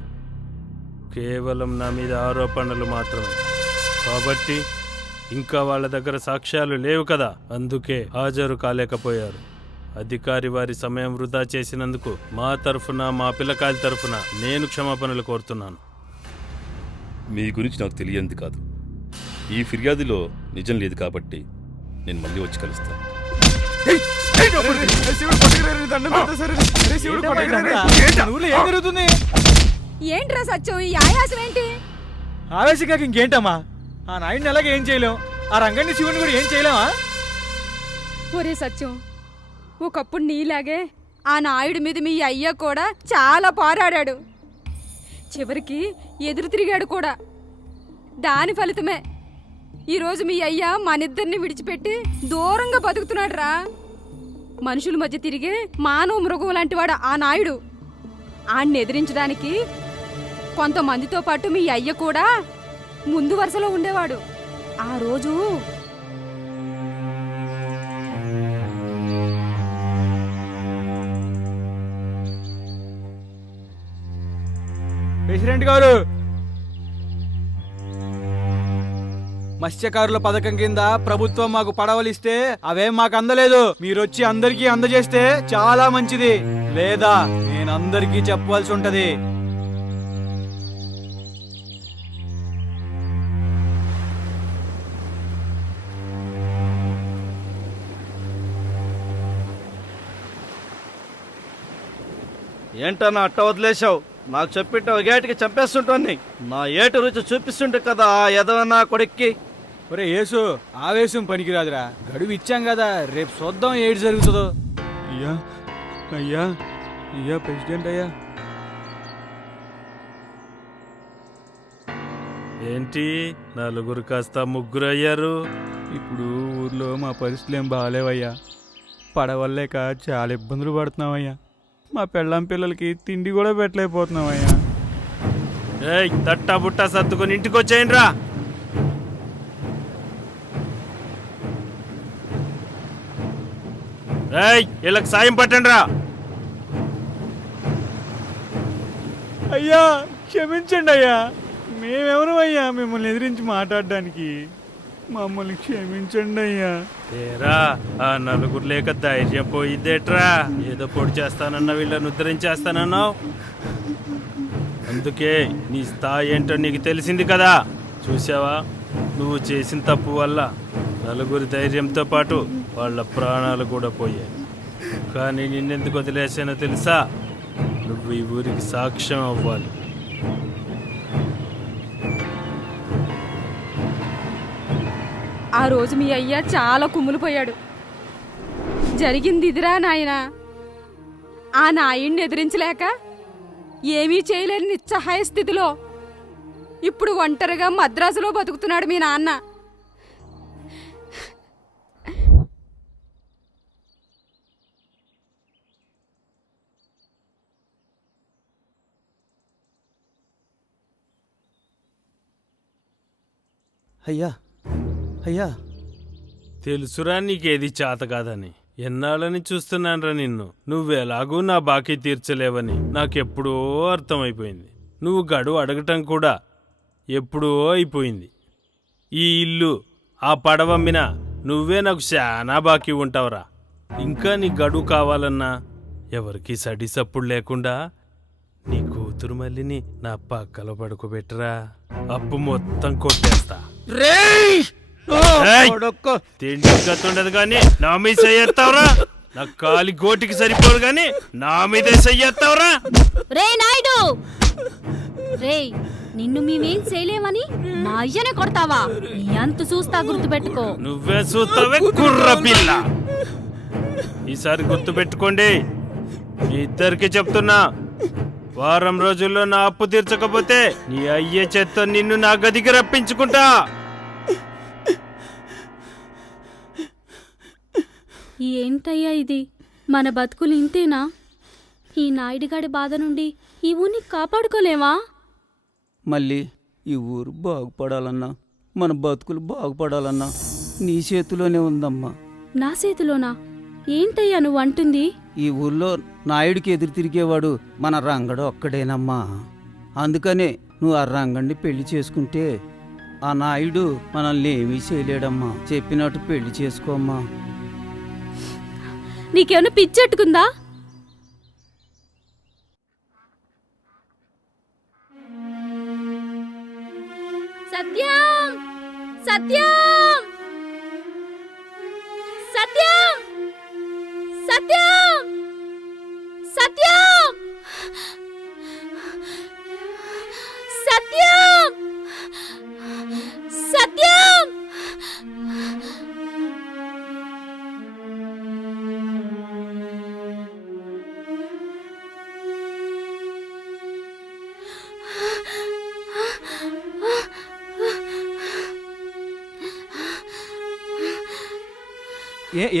కేవలం నా మీద ఆరోపణలు మాత్రమే. కాబట్టి ఇంకా వాళ్ళ దగ్గర సాక్ష్యాలు లేవు కదా, అందుకే హాజరు కాలేకపోయారు. అధికారి వారి సమయం వృధా చేసినందుకు మా తరఫున, మా పిల్లకాయల తరఫున నేను క్షమాపణలు కోరుతున్నాను. మీ గురించి నాకు తెలియంది కాదు. ఈ ఫిర్యాదులో నిజం లేదు కాబట్టి నేను మళ్ళీ వచ్చి కలుస్తాను. ఏంట్రా సత్యం, ఈ ఆయాసం ఏంటి? ఆవేశంగా ఇంకేంటమ్మా, ఆ నాయుడిని అలాగే ఏం చేయలేం, ఆ రంగన్ని శివుని కూడా ఏం చేయలేమా? ఒరే సత్యం, ఒకప్పుడు నీలాగే ఆ నాయుడి మీద మీ అయ్య కూడా చాలా పోరాడాడు, చివరికి ఎదురు తిరిగాడు కూడా. దాని ఫలితమే ఈరోజు మీ అయ్య మనిద్దరిని విడిచిపెట్టి దూరంగా బతుకుతున్నాడు రా. మనుషుల మధ్య తిరిగే మానవ మృగం లాంటి వాడు ఆ నాయుడు. ఆడిని ఎదిరించడానికి కొంతమందితో పాటు మీ అయ్య కూడా ముందు వరుసలో ఉండేవాడు. ఆ రోజు ప్రెసిడెంట్ గారు, మత్స్యకారుల పథకం కింద ప్రభుత్వం మాకు పడవలిస్తే అవేం మాకు అందలేదు. మీరొచ్చి అందరికీ అందజేస్తే చాలా మంచిది, లేదా నేను అందరికీ చెప్పవలసి ఉంటది. ఏంటన్నా అట్ట వదిలేశావు? నాకు చెప్పిట్ట గేటుకి చంపేస్తుంటాన్ని. నా ఏటు రుచి చూపిస్తుంటే కదా ఎదవన్నా కొడుక్కి. ఒరే యేసు, ఆవేశం పనికిరాదురా. గడువు ఇచ్చాం కదా, రేపు చూద్దాం ఏడు జరుగుతుందో. అయ్యా అయ్యా అయ్యా ప్రెసిడెంట్ అయ్యా. ఏంటి నలుగురు కాస్త ముగ్గురు అయ్యారు? ఇప్పుడు ఊర్లో మా పరిస్థితులు ఏం బాగాలేవయ్యా. పడవలేక చాలా ఇబ్బందులు పడుతున్నామయ్యా. మా పెళ్ళాం పిల్లలకి తిండి కూడా పెట్టలేకపోతున్నామయ్యా. ఏయ్, తట్టా బుట్టా సర్దుకొని ఇంటికి వచ్చేయండి రా. ఏయ్, వీళ్ళకి సాయం పట్టండి రా. అయ్యా క్షమించండి అయ్యా, మేమెవరమయ్యా మిమ్మల్ని ఎదిరించి మాట్లాడడానికి. మమ్మల్ని క్షమించండి అయ్యా. ఏరా, ఆ నలుగురు లేక ధైర్యం పోయిద్దేట్రా? ఏదో పొడి చేస్తానన్నా వీళ్ళని ఉద్ధరించేస్తానన్నావు. అందుకే నీ స్థాయి ఏంటో నీకు తెలిసింది కదా. చూసావా, నువ్వు చేసిన తప్పు వల్ల నలుగురి ధైర్యంతో పాటు వాళ్ళ ప్రాణాలు కూడా పోయాయి. కానీ నిన్నెందుకు వదిలేసానో తెలుసా? నువ్వు ఈ ఊరికి సాక్ష్యం అవ్వాలి. ఆ రోజు మీ అయ్య చాలా కుమ్ములిపోయాడు. జరిగింది ఇదిరా నాయనా. ఆ నాయుడిని ఎదిరించలేక ఏమీ చేయలేని నిస్సహాయ స్థితిలో ఇప్పుడు ఒంటరిగా మద్రాసులో బతుకుతున్నాడు మీ నాన్న. అయ్యా అయ్యా, తెలుసురా నీకేది చేత కాదని. ఎన్నాళ్ళని చూస్తున్నానరా నిన్ను. నువ్వెలాగూ నా బాకీ తీర్చలేవని నాకెప్పుడో అర్థమైపోయింది. నువ్వు గడువు అడగటం కూడా ఎప్పుడో అయిపోయింది. ఈ ఇల్లు, ఆ పడవమ్మినా నువ్వే నాకు శానా బాకీ ఉంటావురా. ఇంకా నీ గడువు కావాలన్నా ఎవరికి సడిసప్పుడు లేకుండా నీ కూతురు మళ్ళీని నా పక్కలో పడుకోబెట్టరా. అప్పు మొత్తం కొట్టేస్తా. తిండి గతుండదు గాని నా మీద చెయ్యేస్తావురా. నా కాలి గోటికి సరిపోదు గాని నా మీదే చెయ్యేస్తావురా. రే నాయుడు, రే నిన్ను మేమేం చేయలేమని మా అయ్యనే కొడతావా? నీ అంత చూస్తా, గుర్తుపెట్టుకో. నువ్వే చూస్తావే కుర్ర పిల్ల. ఈసారి గుర్తు పెట్టుకోండి. మీ ఇద్దరికి చెప్తున్నా, వారం రోజుల్లో నా అప్పు తీర్చకపోతే నీ అయ్యే చేత్తో నిన్ను నా గదికి రప్పించుకుంటా. ఏంటయ్యా ఇది? మన బతుకులు ఇంతేనా? ఈ నాయుడిగాడి బాధ నుండి ఈ ఊరిని కాపాడుకోలేవా? మళ్ళీ ఈ ఊరు బాగుపడాలన్నా, మన బతుకులు బాగుపడాలన్నా నీ చేతిలోనే ఉందమ్మా. నా చేతిలోనా? ఏంటయ్యా నువ్వు అంటుంది? ఈ ఊర్లో నాయుడికి ఎదురు తిరిగేవాడు మన రంగడు ఒక్కడేనమ్మా. అందుకనే నువ్వు ఆ రంగడిని పెళ్లి చేసుకుంటే ఆ నాయుడు మనల్ని ఏమీ చేయలేడమ్మా. చెప్పినట్టు పెళ్లి చేసుకోమ్మా. నీకేమైనా పిచ్చెట్టుకుందా? సత్యం, సత్యం, సత్యం, సత్యం, సత్యం, సత్యం, సత్యం.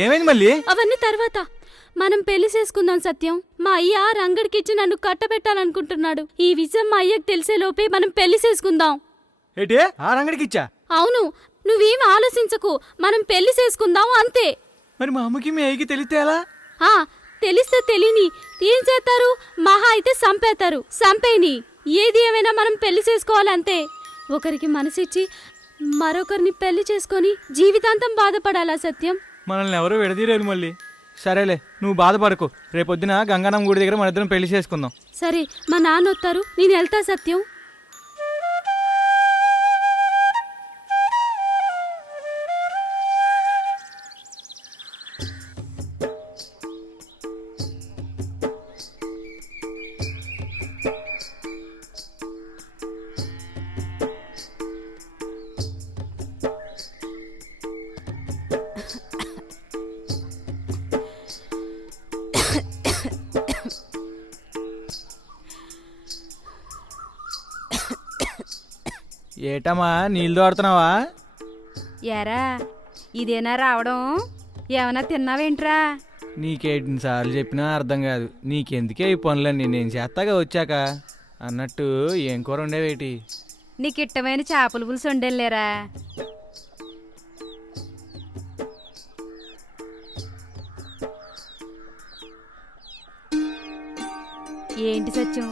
ఏమైంది మళ్ళీ? అవన్నీ తర్వాత మనం పెళ్లి చేసుకుందాం సత్యం. మా అయ్య రంగడికి ఇచ్చి నన్ను కట్టబెట్టాలనుకుంటున్నాడు. ఈ విషయం మా అయ్యకి తెలిసే లోపే మనం పెళ్లి చేసుకుందాం. ఏంటి, ఆ రంగడికి ఇచ్చా? అవును, నువ్వేం ఆలోచించకు, మనం పెళ్లి చేసుకుందాం అంతే. మరి మా అమ్మకి మీ అయ్యకి తెలిస్తే ఎలా? తెలిస్తే తెలియని ఏం చేస్తారు? మహా అయితే సంపేస్తారు. సంపేని ఏది ఏమైనా మనం పెళ్లి చేసుకోవాలంతే. ఒకరికి మనసిచ్చి మరొకరిని పెళ్లి చేసుకొని జీవితాంతం బాధపడాలా సత్యం? మనల్ని ఎవరో విడదీరేరు మళ్ళీ. సరేలే, నువ్వు బాధపడకు. రేపొద్దున గంగానమ్మ గుడి దగ్గర మన ఇద్దరం పెళ్లి చేసుకుందాం. సరే, మా నాన్న వస్తారు, నేను వెళ్తా సత్యం. ఏటమ్మా నీళ్ళు తోడుతున్నావా? ఎరా ఇదేనా రావడం? ఏమన్నా తిన్నావేంట్రా? నీకేటిసార్లు చెప్పినా అర్థం కాదు. నీకెందుకే ఈ పనులన్నీ, నేను చేస్తాగా వచ్చాక. అన్నట్టు ఏం కూర ఉండేవేటి? నీకు ఇట్టమైన చేపల పులుసు వండేలేరా. ఏంటి సత్యం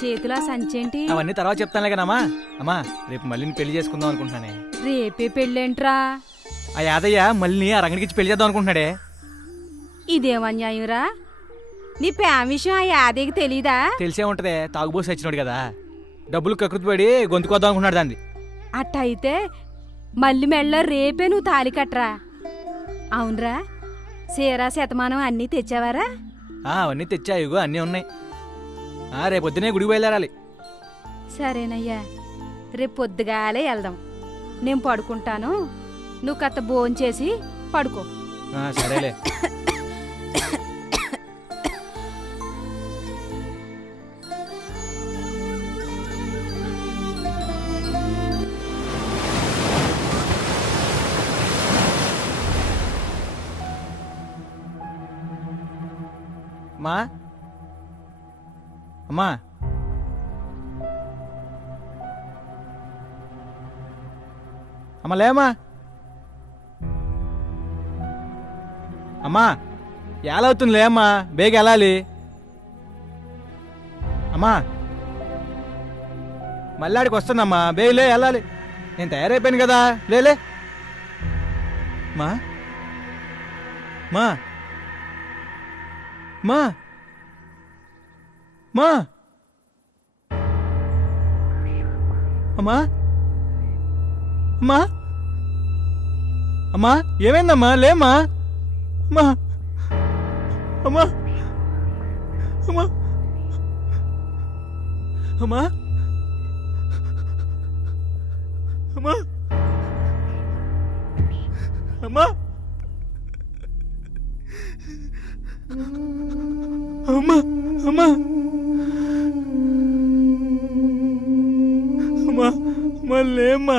చేతిలో సంచేంటి? అవన్నీ తర్వాత చెప్తానులే కదమ్మా. అమ్మా రేపు మళ్ళీ పెళ్లి చేసుకుందాం అనుకుంటున్నానే. రేపే పెళ్ళేంట్రా? ఆ యాదయ్య మళ్ళీ ఆ రంగడికి పెళ్లి చేద్దాం అనుకుంటున్నాడే. ఇదేమన్యాయంరా? నీ ప్రేమ విషయం ఆ యాదయ్యకి తెలీదా? తెలిసే ఉంటదే, తాగుబోసి వచ్చినాడు కదా, డబ్బులు కకృతి పడి గొంతుకొద్దాం అనుకున్నాడు దాన్ని. అట్టయితే మళ్ళీ మెళ్ళ రేపే నువ్వు తాళి కట్టరా. అవునరా, సీరా శతమానం అన్నీ తెచ్చావారా? అవన్నీ తెచ్చా, ఇగో అన్నీ ఉన్నాయి. రేపొద్దునే గుడికి బయలుదేరాలి. సరేనయ్యా, రేపు పొద్దుగాలే వెళ్దాం. నేను పడుకుంటాను, నువ్వు కత్త భోంచేసి పడుకో. సరేలే. అమ్మా అమ్మా అమ్మ లేమ్మా. అమ్మా ఏలవుతుంది లేమ్మా, బేగ వెళ్ళాలి. అమ్మా మళ్ళాడికి వస్తుందమ్మా, బేగులే వెళ్ళాలి. నేను తయారైపోయాను కదా, లేలే. మా మా మా మా అమ్మా అమ్మా అమ్మా ఏమైందమ్మా, లేమ్మా. అమ్మా అమ్మా అమ్మా అమ్మా అమ్మా అమ్మా అమ్మా అమ్మా అమ్మా మళ్ళేమ్మా.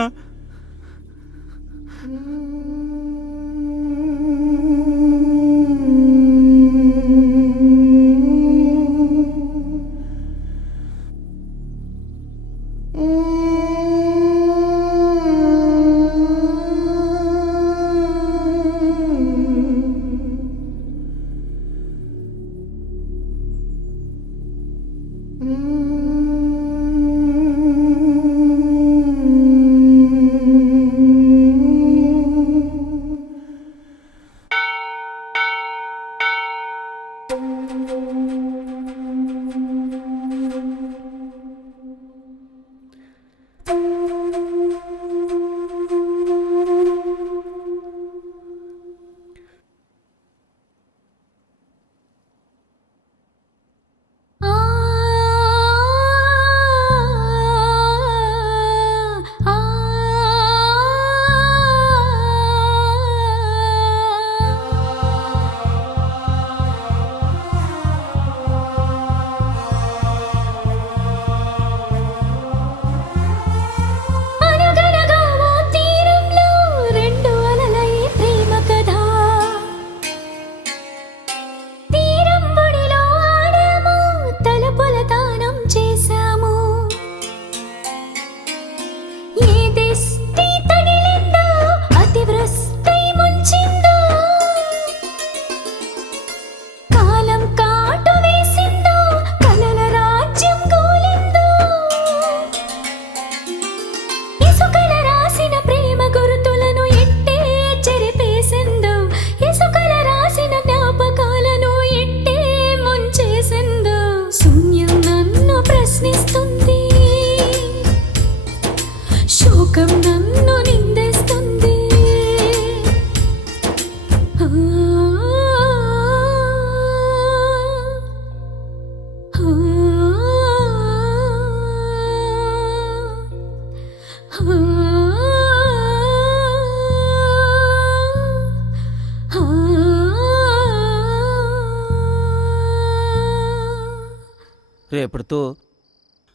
రేపటితో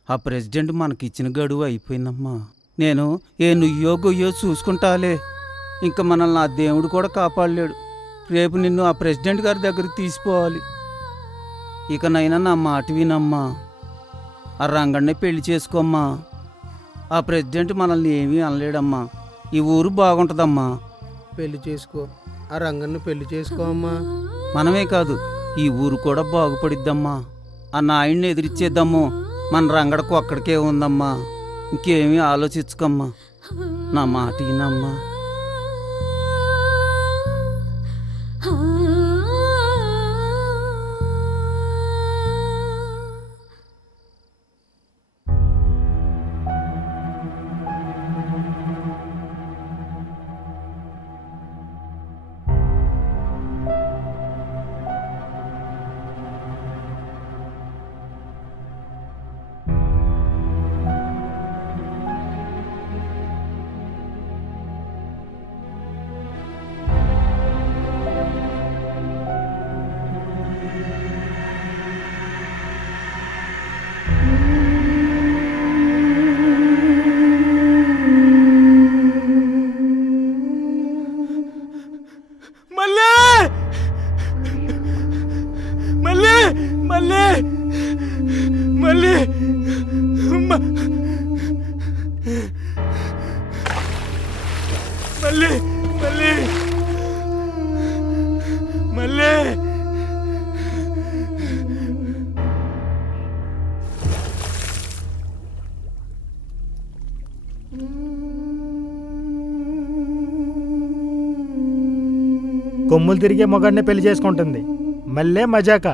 ఆ ప్రెసిడెంట్ మనకిచ్చిన గడువు అయిపోయిందమ్మా. నేను ఏ నుయ్యో గొయ్యో చూసుకుంటాలే. ఇంకా మనల్ని ఆ దేవుడు కూడా కాపాడలేడు. రేపు నిన్ను ఆ ప్రెసిడెంట్ గారి దగ్గరికి తీసిపోవాలి. ఇకనైనా నా మాట వినమ్మా. ఆ రంగన్నే పెళ్లి చేసుకోమ్మా. ఆ ప్రెసిడెంట్ మనల్ని ఏమీ అనలేడమ్మా. ఈ ఊరు బాగుంటుందమ్మా. పెళ్లి చేసుకో, ఆ రంగన్ని పెళ్లి చేసుకో అమ్మా. మనమే కాదు, ఈ ఊరు కూడా బాగుపడిద్దమ్మా. ఆ నాయుడిని ఎదిరిచ్చేద్దాము. మన రంగడకు అక్కడికే ఉందమ్మా. ఇంకేమీ ఆలోచించుకోమ్మా. నా మాట వినమ్మా. కొమ్ములు తిరిగే మొగాడిని పెళ్లి చేసుకుంటుంది. మళ్ళీ మజాక.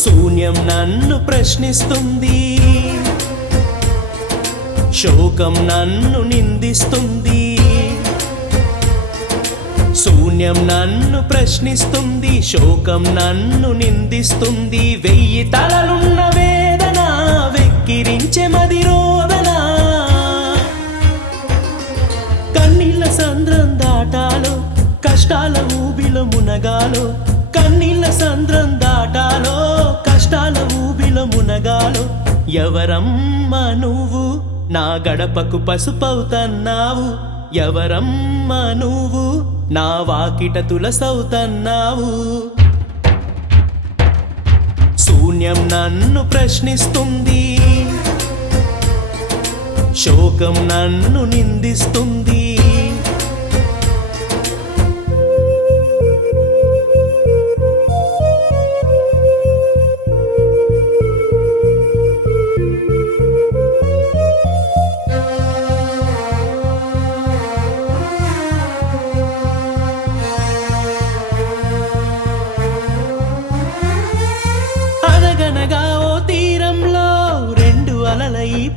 శూన్యం నన్ను ప్రశ్నిస్తుంది, శోకం నన్ను నిందిస్తుంది. శూన్యం నన్ను ప్రశ్నిస్తుంది, శోకం నన్ను నిందిస్తుంది. 1000 తలలున్న వేదన వెక్కిరించే మది రోదన. కన్నీళ్ళ సంద్రం దాటాలో, కష్టాల ఊబిలో మునగాలో. కన్నీళ్ళ సంద్రం దాటాలో, కష్టాల ఊబిలో మునగాలో. ఎవరమ్మా నువ్వు నా గడపకు పసుపవుతన్నావు? ఎవరమ్మా నువ్వు నా వాకిట తులసవుతన్నావు? శూన్యం నన్ను ప్రశ్నిస్తుంది, శోకం నన్ను నిందిస్తుంది.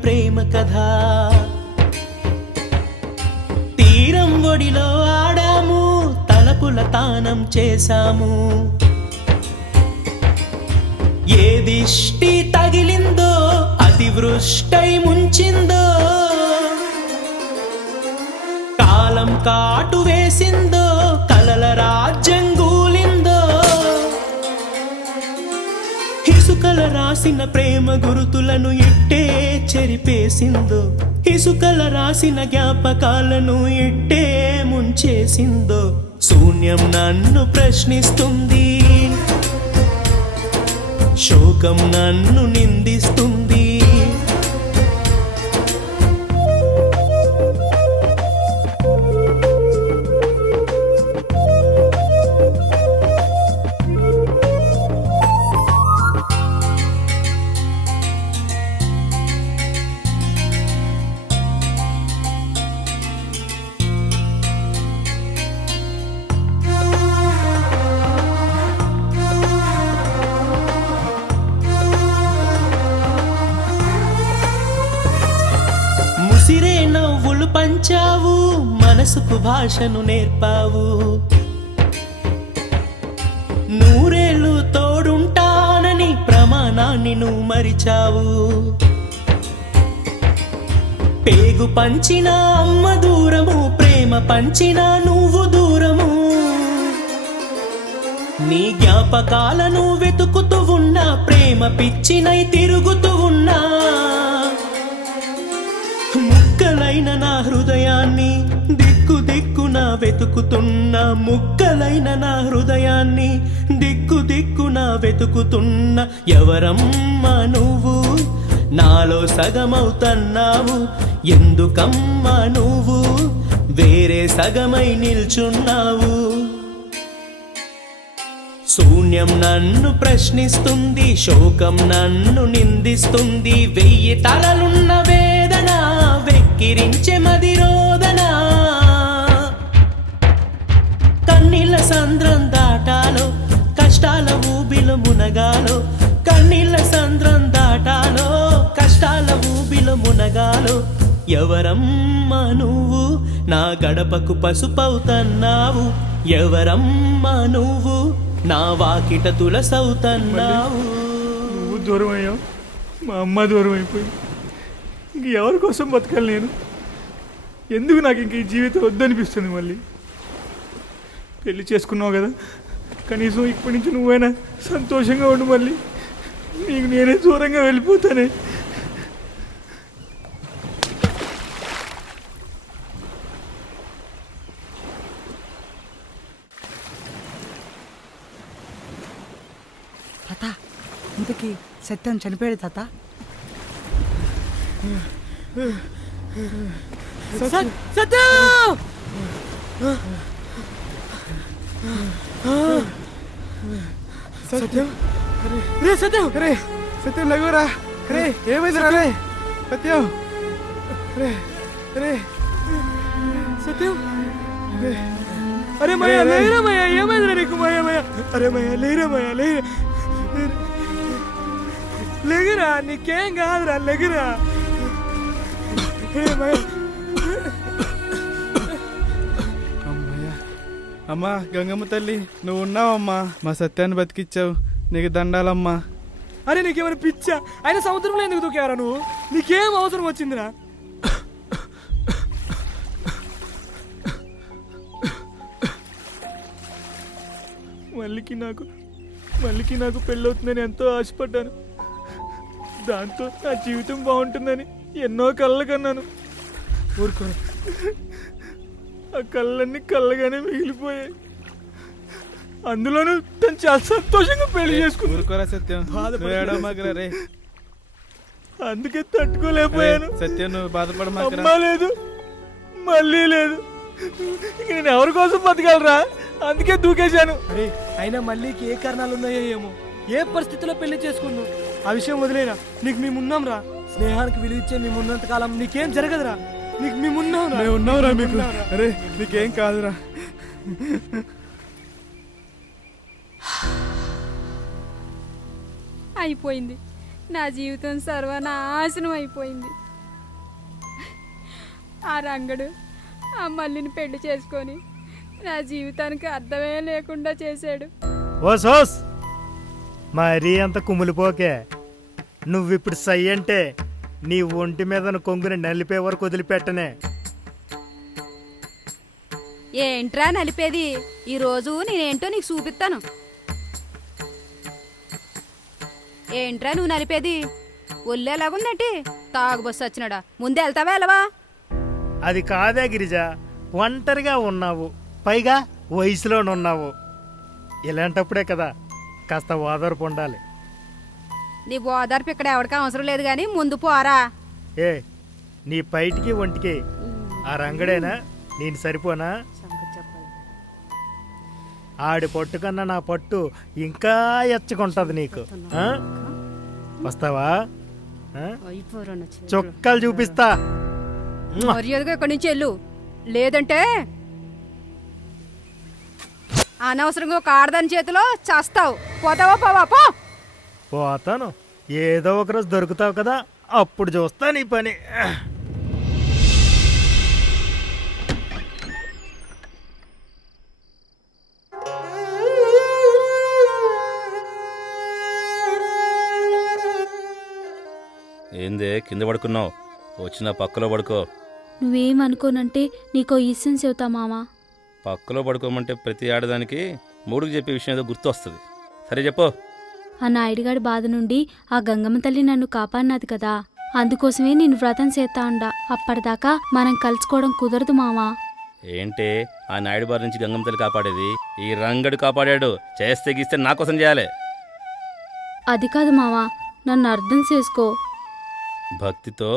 ప్రేమ కథ తీరం ఒడిలో ఆడాము, తలపుల తానం చేశాము. ఏ దిష్టి తగిలిందో అతివృష్టై ముంచిందో. కాటు వేసిందో కలల రాజ్యం గూలిందో ఇసుకల రాసిన ప్రేమ గురుతులను ఇట్టే చెరిపేసిందో ఇసుకల రాసిన జ్ఞాపకాలను ఇట్టే ముంచేసిందో శూన్యం నన్ను ప్రశ్నిస్తుంది శోకం నన్ను నిందిస్తుంది ముసిరే నవ్వులు పంచావు మనసుకు భాషను నేర్పావు నూరేళ్ళు తోడుంటానని ప్రమాణాన్ని నువ్వు మరిచావు పేగు పంచిన అమ్మ దూరము ప్రేమ పంచిన నువ్వు దూరము నీ జ్ఞాపకాలను వెతుకుతూ ఉన్నా ప్రేమ పిచ్చినై తిరుగుతూ ఉన్నా ముక్కలైన నా హృదయాన్ని దిక్కు దిక్కున వెతుకుతున్నా ముక్కలైన నా హృదయాన్ని దిక్కు దిక్కున వెతుకుతున్నా ఎవరమ్మా నువ్వు నాలో సగమవుతున్నావు ఎందుకమ్మా నువ్వు వేరే సగమై నిల్చున్నావు శూన్యం నన్ను ప్రశ్నిస్తుంది శోకం నన్ను నిందిస్తుంది 1000 తలలున్న వేదన వెక్కిరించే మదిరోదన కన్నీళ్ళ సంద్రం దాటాలో కష్టాల ఊబిలో మునగాలో కన్నీళ్ళ సంద్రం దాటాలో కష్టాల ఊబిలో మునగాలో ఎవరమ్మా నువ్వు నా గడపకు పసుపవుతున్నావు ఎవరమ్మా నువ్వు నా వాకిట తులసవుతున్నావు నువ్వు దూరం అయ్యావు మా అమ్మ దూరం అయిపోయింది ఇంక ఎవరి కోసం బతకాలి నేను ఎందుకు నాకు ఇంక ఈ జీవితం వద్దనిపిస్తుంది మళ్ళీ పెళ్లి చేసుకున్నావు కదా కనీసం ఇప్పటి నుంచి నువ్వైనా సంతోషంగా ఉండు మళ్ళీ నీకు నేనే దూరంగా వెళ్ళిపోతానే తాత ఇంతకీ సత్యం చనిపోయాడు తాత సత్యం రే సత్యం రే సత్యం లగురా రే ఏమైందిరా రే సత్యం రే రే సత్యం రే అరే మయ్యా లేరా మయ్యా ఏమైందిరా నీకు మయ్యా మయ్యా అరే మయ్యా లేరా మయ్యా లేరా లేగురా నీకేం కాదురా లేగురా అమ్మా గంగమ్మ తల్లి నువ్వు ఉన్నావమ్మా మా సత్యాన్ని బతికిచ్చావు నీకు దండాలమ్మా అరే నీకేమైనా పిచ్చా ఆయన సముద్రంలో ఎందుకు దూకారా నువ్వు నీకేం అవసరం వచ్చిందిరా మళ్ళీకి నాకు పెళ్ళవుతుందని ఎంతో ఆశపడ్డాను దాంతో నా జీవితం బాగుంటుందని ఎన్నో కళ్ళ కన్నాను ఊరుకో ఆ కళ్ళన్నీ కళ్ళగానే మిగిలిపోయాయి అందులోనూ తను చాలా సంతోషంగా పెళ్లి చేసుకున్నారా సత్యం అందుకే తట్టుకోలేకపోయాను సత్యం నువ్వు అమ్మా లేదు మళ్ళీ లేదు ఇక నేను ఎవరి కోసం బతకాలరా అందుకే దూకేశాను అరే అయినా మళ్ళీకి ఏ కారణాలు ఉన్నాయో ఏమో ఏ పరిస్థితిలో పెళ్లి చేసుకున్నావు ఆ విషయం వదిలేరా నీకు మేమున్నాం రా స్నేహానికి విలువిచ్చే మేమున్నంత కాలం నీకేం జరగదురా నీకు మేమున్నావురా మీకు అరే నీకేం కాదురా అయిపోయింది నా జీవితం సర్వనాశనం అయిపోయింది ఆ రంగడు ఆ మల్లిని పెళ్లి చేసుకొని నా జీవితానికి అర్థమే లేకుండా చేశాడు ఓస్ మరీ అంత కుమిలిపోకే నువ్విప్పుడు సై అంటే నీ ఒంటి మీద కొంగుని నలిపే వరకు వదిలిపెట్టనే ఏంట్రా నలిపేది? ఈరోజు నేనేంటో నీకు చూపిస్తాను. ఏంట్రా నువ్వు నలిపేది? ఒళ్ళేలాగుందేంటి? తాగు బస్సు వచ్చినాడా? ముందే వెళ్తావా వెళ్ళవా? అది కాదే గిరిజ, ఒంటరిగా ఉన్నావు, పైగా వయసులోనున్నావు. ఇలాంటప్పుడే కదా కాస్త ఓదార్పు ఉండాలి. నీ ఓదార్పు ఇక్కడ ఎవరికి అవసరం లేదు కానీ ముందు పోరా. ఏ నీ పైటికి ఒంటికి ఆ రంగడేనా? నేను సరిపోనా? ఆడి పట్టు కన్నా నా పట్టు ఇంకా ఎచ్చుకుంటది నీకు. ఆ? వస్తావా? చొక్కాలు చూపిస్తా. మర్యాదగా ఇక్కడి నుంచి వెళ్ళు, లేదంటే అనవసరంగా ఒక ఆడదాని చేతిలో చేస్తావు. పోతావా? పోవా పో. పోతాను, ఏదో ఒక రోజు దొరుకుతావు కదా, అప్పుడు చూస్తా నీ పని. ఏందే కింద పడుకున్నావు? వచ్చిన పక్కలో పడుకో. నువ్వేమనుకోనంటే నీకో ఇష్టం చెబుతా మావా. పక్కలో పడుకోమంటే ప్రతి ఆడదానికి మూడుకు చెప్పే విషయం ఏదో గుర్తు వస్తుంది. సరే చెప్పు. ఆ నాయుడుగాడి బాధ నుండి ఆ గంగమ్మ తల్లి నన్ను కాపాడినది కదా, అందుకోసమే నేను వ్రతం చేస్తా ఉండా. అప్పటిదాకా మనం కలుసుకోవడం కుదరదు మావా. ఏంటే ఆ నాయుడు బారి నుంచి గంగమ్మ తల్లి కాపాడేది? ఈ రంగడు కాపాడాడు. చేస్తే గీస్తే నా కోసం చేయాలి. అది కాదు మావా, నన్ను అర్థం చేసుకో. భక్తితో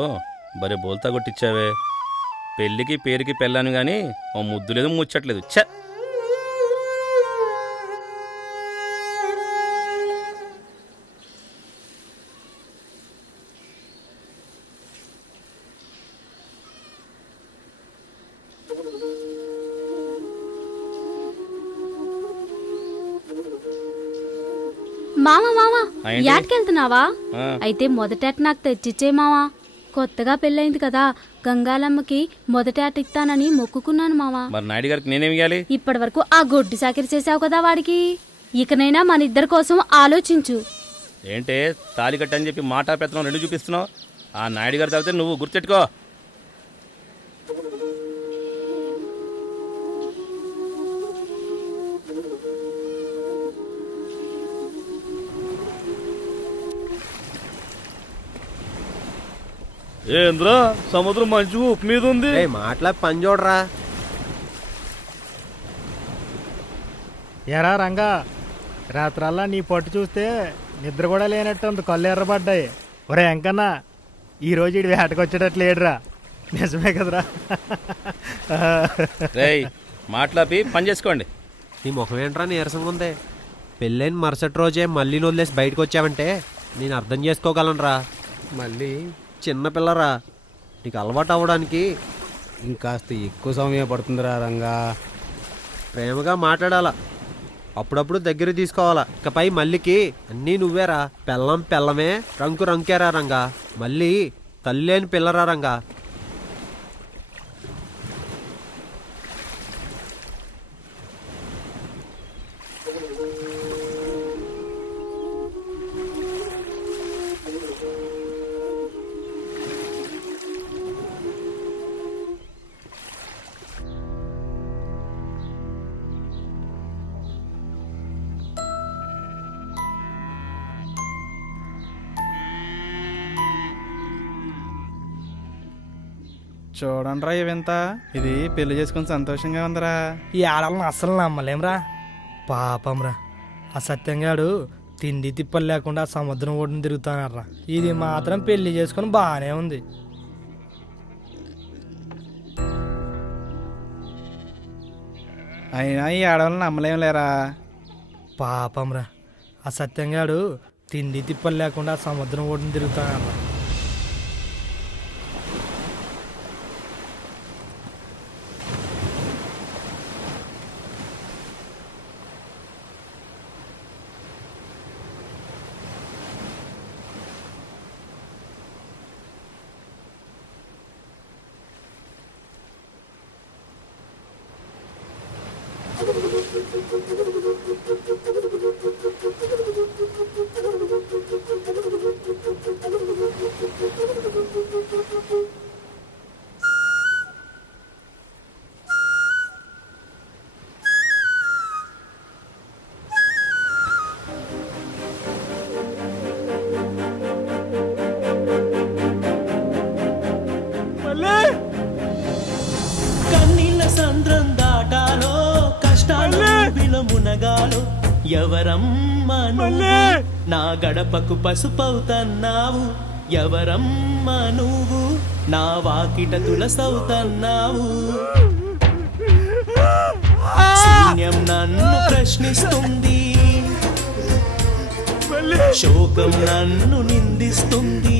బరే బోల్తా కొట్టించావే. పెళ్ళికి పేరుకి పెళ్ళాను గాని ఓ ముద్దు లేదు, ముచ్చట్లేదు. ఛ! మావా మావా, ఏంటి? యాట్కెళ్తున్నావా? ఆ. అయితే మొదటేట నాకు తెచ్చిచ్చే మావా. కొత్తగా పెళ్ళైంది కదా, గంగాలమ్మకి మొదటేట ఇస్తానని మొక్కుకున్నాను మావా. మరి నాయుడు గారికి నేనేమి ఇవ్వాలి? ఇప్పటి వరకు ఆ గొడ్డి సాకిరి చేసావు కదా వాడికి, ఇకనైనా మన ఇద్దరి కోసం ఆలోచించు. ఏంటే తాళి కట్టని చెప్పి మాట పెత్తనం రెండు చూపిస్తున్నావు? ఆ నాయుడు గారు తాగితే నువ్వు గుర్తెట్టుకో. ఏంద్రా సముద్రం మంచి ఉప్పు మీద ఉంది. మాటలా పని చూడరా. ఎరా రంగా, రాత్రల్లా నీ పట్టు చూస్తే నిద్ర కూడా లేనట్టుంది, కళ్ళు ఎర్రబడ్డాయి. ఒరే ఎంకన్నా, ఈరోజు ఇటు వేటకొచ్చేటట్లేడురా. నిజమే కదరా? రేయ్ మాట్లాపి పని చేసుకోండి. నీ ముఖం ఏంట్రా నీరసంగా ఉంది? పెళ్ళైన మరుసటి రోజే మళ్ళీ వదిలేసి బయటకు వచ్చావంటే నేను అర్థం చేసుకోగలనురా. మళ్ళీ చిన్నపిల్లరా, నీకు అలవాటు అవ్వడానికి ఇంకాస్త ఎక్కువ సమయం పడుతుందిరా రంగా. ప్రేమగా మాట్లాడాలా, అప్పుడప్పుడు దగ్గర తీసుకోవాలా. ఇకపై మల్లికి అన్నీ నువ్వేరా. పెళ్ళం పెళ్ళమే, రంకు రంకేరా రంగా. మళ్ళీ తల్లేని పిల్లరా రంగా. చూడండిరా ఇవంతా, ఇది పెళ్లి చేసుకుని సంతోషంగా ఉందిరా. ఈ ఆడలను అస్సలు నమ్మలేంరా. పాపంరా, ఆ సత్యంగాడు తిండి తిప్పలు లేకుండా సముద్రం ఒడ్డున తిరుగుతానర్రా. ఇది మాత్రం పెళ్లి చేసుకుని బాగానే ఉంది. అయినా ఈ ఆడవాళ్ళని నమ్మలేం లేరా. పాపంరా, ఆ సత్యంగాడు తిండి తిప్పలు లేకుండా సముద్రం ఒడ్డున తిరుగుతానర్రా. ఎవరమ్మా నువ్వు నా గడపకు పసుపవుతన్నావు ఎవరమ్మా నువ్వు నా వాకిట తులసవుతన్నావు శూన్యం నన్ను ప్రశ్నిస్తుంది శోకం నన్ను నిందిస్తుంది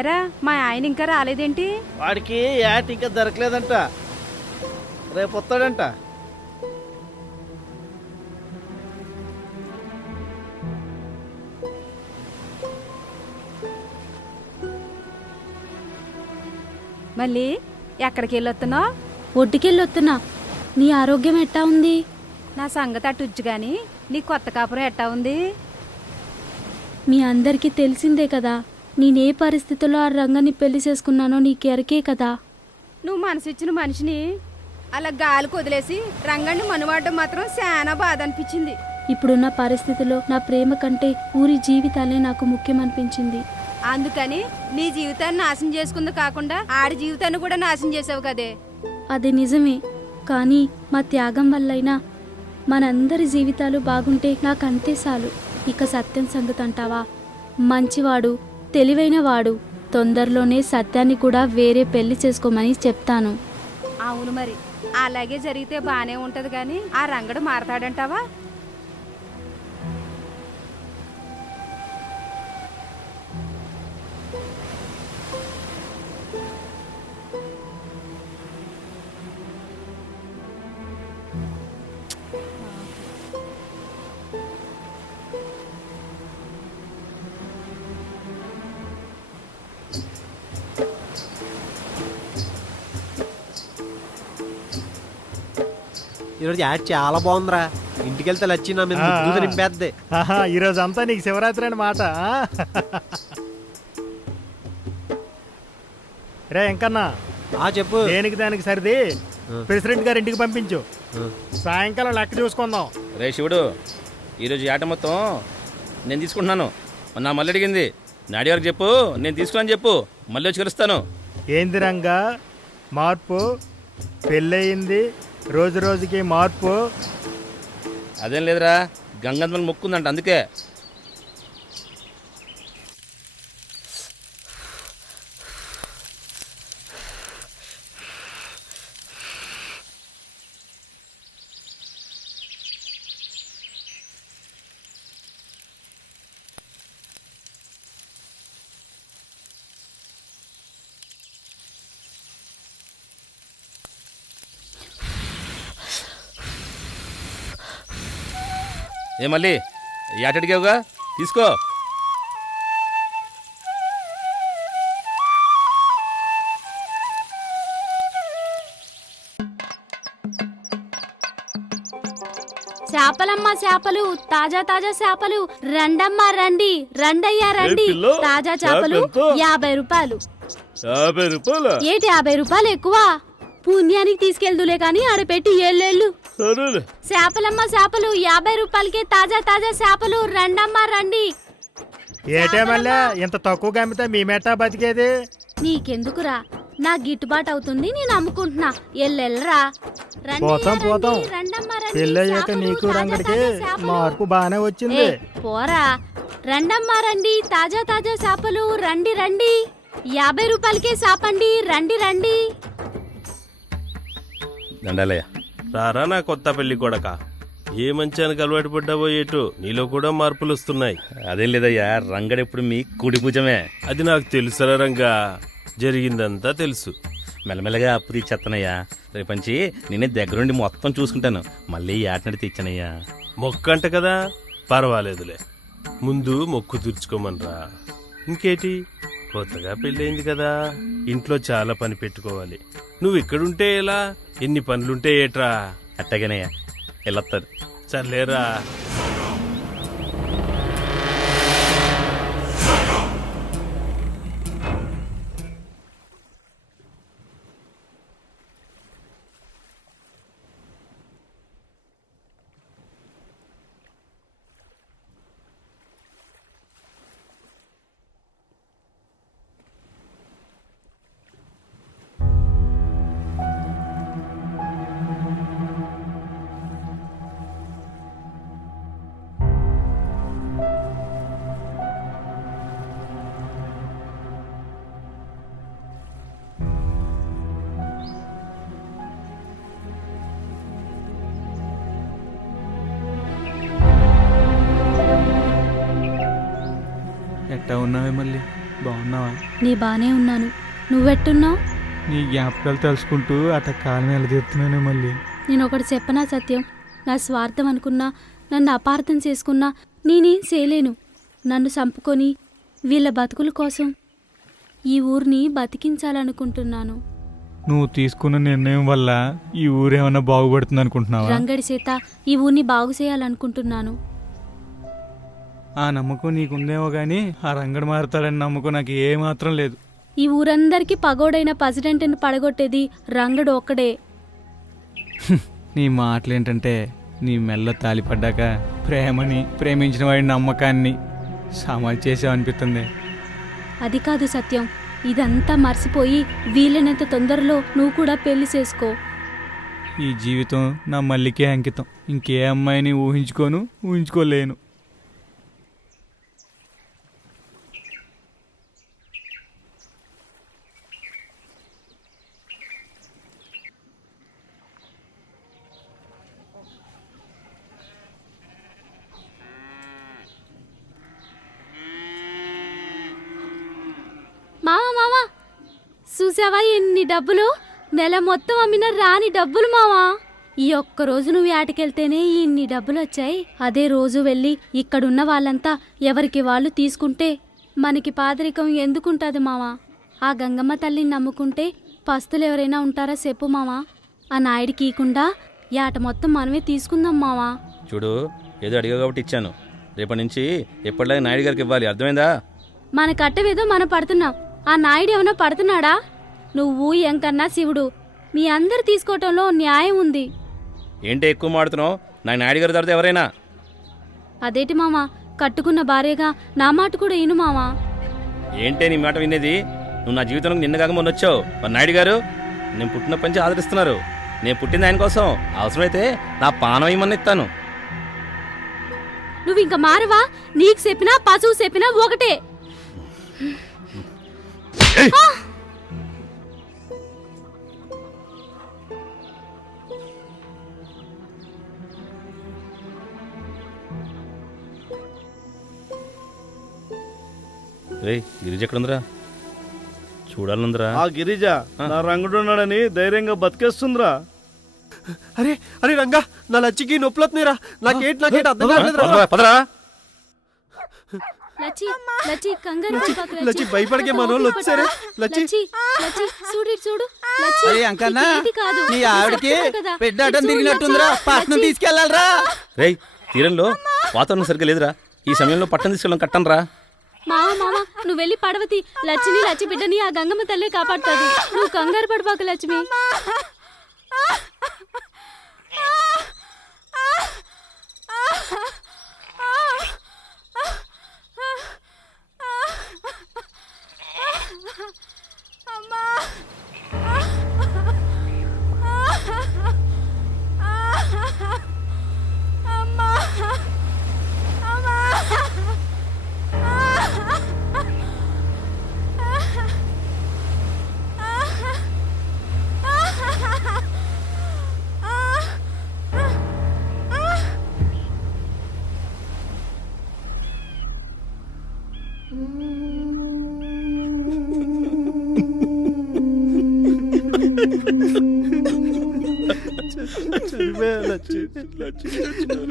ఎరా మా ఆయన ఇంకా రాలేదేంటి? వాడికి యాట్ ఇంకా దొరకలేదంట, రేపు వస్తాడంట. మళ్ళీ ఎక్కడికి వెళ్ళొస్తున్నావు? ఒడ్డుకెళ్ళొస్తున్నా. నీ ఆరోగ్యం ఎట్టా ఉంది? నా సంగతి అటుచ్చు గాని నీ కొత్త కాపురం ఎట్టా ఉంది? మీ అందరికీ తెలిసిందే కదా, నేనే పరిస్థితుల్లో ఆ రంగాన్ని పెళ్లి చేసుకున్నానో నీకెరకే కదా. నువ్వు మనసిచ్చిన మనిషిని అలా గాలికి వదిలేసి రంగాన్ని మనువాడడం మాత్రం చాలా బాధ అనిపించింది. ఇప్పుడున్న పరిస్థితుల్లో నా ప్రేమ కంటే ఊరి జీవితాలే నాకు ముఖ్యమనిపించింది. అందుకని నీ జీవితాన్ని నాశనం చేసుకుంది కాకుండా ఆడి జీవితాన్ని కూడా నాశనం చేసావు కదే. అది నిజమే, కానీ మా త్యాగం వల్లైనా మనందరి జీవితాలు బాగుంటే నాకంతే చాలు. ఇక సత్యం సంగతి అంటావా? మంచివాడు, తెలివైన వాడు. తొందరలోనే సత్యాన్ని కూడా వేరే పెళ్లి చేసుకోమని చెప్తాను. అవును, మరి అలాగే జరిగితే బానే ఉంటది గాని ఆ రంగడు మారతాడంటావా? ఈరోజు యాడ్ చాలా బాగుందిరా. ఇంటికి వెళ్తే లచ్చి నా మీద ముద్దు నింపేద్ది. ఈరోజు అంతా నీకు శివరాత్రి అని మాట. రే ఎంకన్నా, చెప్పు. దేనికి దానికి సరిది ప్రెసిడెంట్ గారి ఇంటికి పంపించు. సాయంకాలం లెక్క చూసుకుందాం. రే శివుడు, ఈరోజు ఆట మొత్తం నేను తీసుకుంటున్నాను. నా మళ్ళీ అడిగింది నాడి వరకు చెప్పు, నేను తీసుకున్నాను చెప్పు, మళ్ళీ వచ్చి కలుస్తాను. ఏంది రంగా మార్పు? పెళ్ళయింది, రోజు రోజుకి మార్పు. అదేం లేదురా, గంగమ్మని మొక్కుందంట, అందుకే. ఏ మళ్ళీ యాట అడిగావుగా, తీసుకో. చేపలమ్మా చేపలు, తాజా తాజా చేపలు, రండమ్మా రండి, రండయ్యా రండి. తాజా చేపలు 50 రూపాయలు. 50 రూపాయలు? ఏంటి 50 రూపాయలు ఎక్కువ? పుణ్యానికి తీసుకెళ్దులే కానీ ఆడపెట్టి ఏళ్ళేళ్ళు. చేపలమ్మా చేపలు 50 రూపాయలకే తాజా తాజా చేపలు, రండమ్మా రండి. ఏటే మళ్ళా ఇంత తక్కువగా అమ్మితే మీ మెట్టా బతికేది? నీకెందుకురా, నా గిట్టుబాటు అవుతుంది, నేను అమ్ముకుంటున్నా. ఎల్లెల్లరా. రండి, పోతాం రండి, పోతాం. రండమ్మా, రండి. పెళ్ళయ్యాక చేపలు, నీకు తాజా రంగడికి తాజా చేపలు. మార్పు బాగానే వచ్చింది. పోరా, రండమ్మా రండి, తాజా తాజా చేపలు. రండి రండి, 50 రూపాయలకే చేపండి. రండి రండి. దండాలయ్య. రారా నా కొత్త పెళ్లి కొడక. ఏ మంచానికి అలవాటు పడ్డావో ఏటో నీలో కూడా మార్పులు వస్తున్నాయి. అదేం లేదయ్యా, రంగడెప్పుడు మీ కుడి భుజమే. అది నాకు తెలుసురా రంగా, జరిగిందంతా తెలుసు. మెల్లమెల్లగా అప్పు తీర్చేస్తానయ్యా. రేపంచి నేనే దగ్గరుండి మొత్తం చూసుకుంటాను. మళ్ళీ ఏటనడి తెచ్చానయ్యా. మొక్కు అంట కదా, పర్వాలేదులే. ముందు మొక్కు తీర్చుకోమనరా. ఇంకేటి, కొత్తగా పెళ్ళయింది కదా, ఇంట్లో చాలా పని పెట్టుకోవాలి. నువ్వు ఇక్కడుంటే ఎలా, ఎన్ని పనులుంటే ఏట్రా. అట్టగానయ్యా, వెళ్ళొస్తాను. సర్లేరా. ఎట్టా ఉన్నావే మళ్ళీ, బాగున్నావా? నీ బానే ఉన్నాను, నువ్వెట్టున్నావు? నీ జ్ఞాపకాలు తలుచుకుంటూ అట కాలం ఎలదీస్తున్నానే మళ్ళీ. నేను ఒకటి చెప్పనా సత్యం, నా స్వార్థం అనుకున్నా, నన్ను అపార్థం చేసుకున్నా నేనేం చేయలేను. నన్ను చంపుకొని వీళ్ళ బతుకుల కోసం ఈ ఊరిని బతికించాలనుకుంటున్నాను. నువ్వు తీసుకున్న నిర్ణయం వల్ల ఈ ఊరేమన్నా బాగుపడుతుంది అనుకుంటున్నావా? రంగడి చేత ఈ ఊరిని బాగు చేయాలనుకుంటున్నాను. ఆ నమ్మకం నీకుందేమో గానీ ఆ రంగడు మారుతాడని నమ్మకం నాకు ఏమాత్రం లేదు. ఈ ఊరందరికీ పగోడైన ప్రెసిడెంట్ని పడగొట్టేది రంగడు ఒక్కడే. నీ మాటలేంటంటే నీ మెల్ల తాలిపడ్డాక ప్రేమని, ప్రేమించిన వాడి నమ్మకాన్ని సమాజ్ చేసావనిపిస్తుంది. అది కాదు సత్యం, ఇదంతా మర్చిపోయి వీలైనంత తొందరలో నువ్వు కూడా పెళ్లి చేసుకో. ఈ జీవితం నా మల్లికే అంకితం. ఇంకే అమ్మాయిని ఊహించుకోలేను. మావా చూసావా ఎన్ని డబ్బులు, నెల మొత్తం అమ్మిన రాని డబ్బులు మావా. ఈ ఒక్క రోజు నువ్వు ఆటకెళ్తేనే ఇన్ని డబ్బులు వచ్చాయి. అదే రోజు వెళ్ళి ఇక్కడున్న వాళ్ళంతా ఎవరికి వాళ్ళు తీసుకుంటే మనకి పాదరికం ఎందుకుంటుంది మావా? ఆ గంగమ్మ తల్లిని నమ్ముకుంటే పస్తులు ఎవరైనా ఉంటారా చెప్పు మావా? ఆ నాయుడికి ఇవ్వకుండా యాట మొత్తం మనమే తీసుకుందాం మావా. చూడు, ఏదో అడిగా కాబట్టి ఇచ్చాను. రేపటి నుంచి ఎప్పటిలాగా నాయుడు గారికి ఇవ్వాలి, అర్థమైందా? మన కట్టవేదో మనం పడుతున్నాం, ఆ నాయుడు ఏమైనా పడుతున్నాడా? నువ్వు ఎంకన్నా శివుడు, మీ అందరు తీసుకోవటంలో న్యాయం ఉంది. ఏంటి ఎక్కువ మాడుతున్నావు? నాకు నాయుడు గారి తర్వాత ఎవరైనా? అదేటి మామా, కట్టుకున్న భార్యగా నా మాట కూడా ఇను మామా. ఏంటే నీ మాట వినేది? నువ్వు నా జీవితంలో నిన్న కాక మొన్న వచ్చావు. మరి నాయుడు గారు నేను పుట్టినప్పటి నుంచి ఆదరిస్తున్నారు. నేను పుట్టింది ఆయన కోసం, అవసరమైతే నా పానం ఏమన్నా ఇస్తాను. నువ్వు ఇంకా మారవా? నీకు చెప్పినా పశువు చెప్పినా ఒకటే. రే గిరిజ ఎక్కడుందిరా? చూడాలందిరా. ఆ గిరిజ నా రంగుడు ఉన్నాడని ధైర్యంగా బతికేస్తుందిరా. అరే అరే రంగా, నా లచ్చికి నొప్పులొస్తున్నాయిరా. నాకేంటి అర్థం కావట్లేదురా. పదరా. లచ్చి లచ్చి కంగారు పడకు లచ్చి. లచ్చి భయపడకే మనోళ్ళు వచ్చారే. లచ్చి లచ్చి చూడు చూడు లచ్చి. అరే అంకన్నా, ఇది కాదు, నీ ఆవిడకి కదా. పెద్దాటం చూడు తిరిగినట్టుందిరా, లచ్చి. పట్నం తీసుకెళ్ళాలరా. రేయ్, తీరంలో వాతావరణం సరిగ్గా లేదురా. ఈ సమయంలో పట్టణం తీసుకెళ్ళడం కట్టనరా. మామ నువ్వు వెళ్ళి పడవతి. లచ్చిని లచ్చి బిడ్డని ఆ గంగమ్మ తల్లే కాపాడుతుంది. నువ్వు కంగారు పడబాకు లక్ష్మి.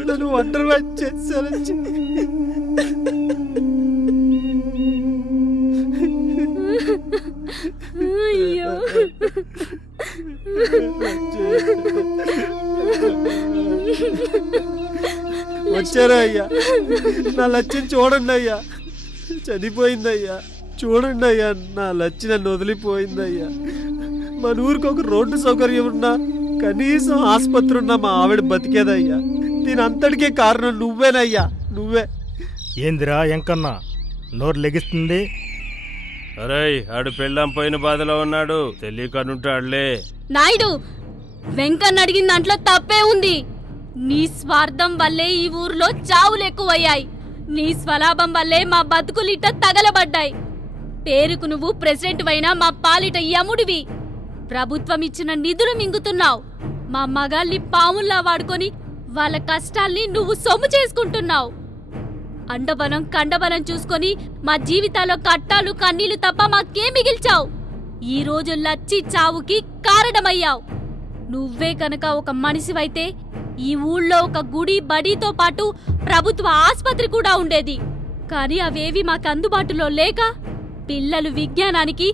నన్ను ఒంటరి చేశాను. అయ్యో వచ్చారా అయ్యా? నా లక్ష్యం చూడండి అయ్యా, చనిపోయిందయ్యా. చూడండి అయ్యా, నా లక్ష్యం నన్ను వదిలిపోయిందయ్యా. మన ఊరికి ఒక రోడ్డు సౌకర్యం ఉన్నా, కనీసం ఆసుపత్రి ఉన్నా మా ఆవిడ బతికేదయ్యా. దీని అంతటికే కారణం నువ్వేనయ్యా, నువ్వే. ఏందిరా ఎంకన్నా నోరు లెగిస్తుంది? అరే ఆడు పెళ్ళాం పోయిన బాధలో ఉన్నాడు, తెలియకనుంటాడులే. నాయుడు, వెంకన్న అడిగిన దాంట్లో తప్పే ఉంది. నీ స్వార్థం వల్లే ఈ ఊర్లో చావులు ఎక్కువయ్యాయి. నీ స్వలాభం వల్లే మా బతుకులిట తగలబడ్డాయి. పేరుకు నువ్వు ప్రెసిడెంట్ అయినా మా పాలిట యముడివి. ప్రభుత్వం ఇచ్చిన నిధులు మింగుతున్నావు. మా మగాల్ని పాముల్లా వాడుకొని వాళ్ళ కష్టాల్ని నువ్వు సొమ్ము చేసుకుంటున్నావు. అండబలం కండబలం చూసుకొని మా జీవితాల్లో కట్టాలు కన్నీళ్లు తప్ప మాకేం మిగిల్చావు. ఈ రోజు లచ్చి చావుకి కారణమయ్యావు. నువ్వే కనుక ఒక మనిషివైతే ఈ ఊళ్ళో ఒక గుడి బడితో పాటు ప్రభుత్వ ఆసుపత్రి కూడా ఉండేది. కానీ అవేవి మాకు అందుబాటులో లేక పిల్లలు విజ్ఞానానికి,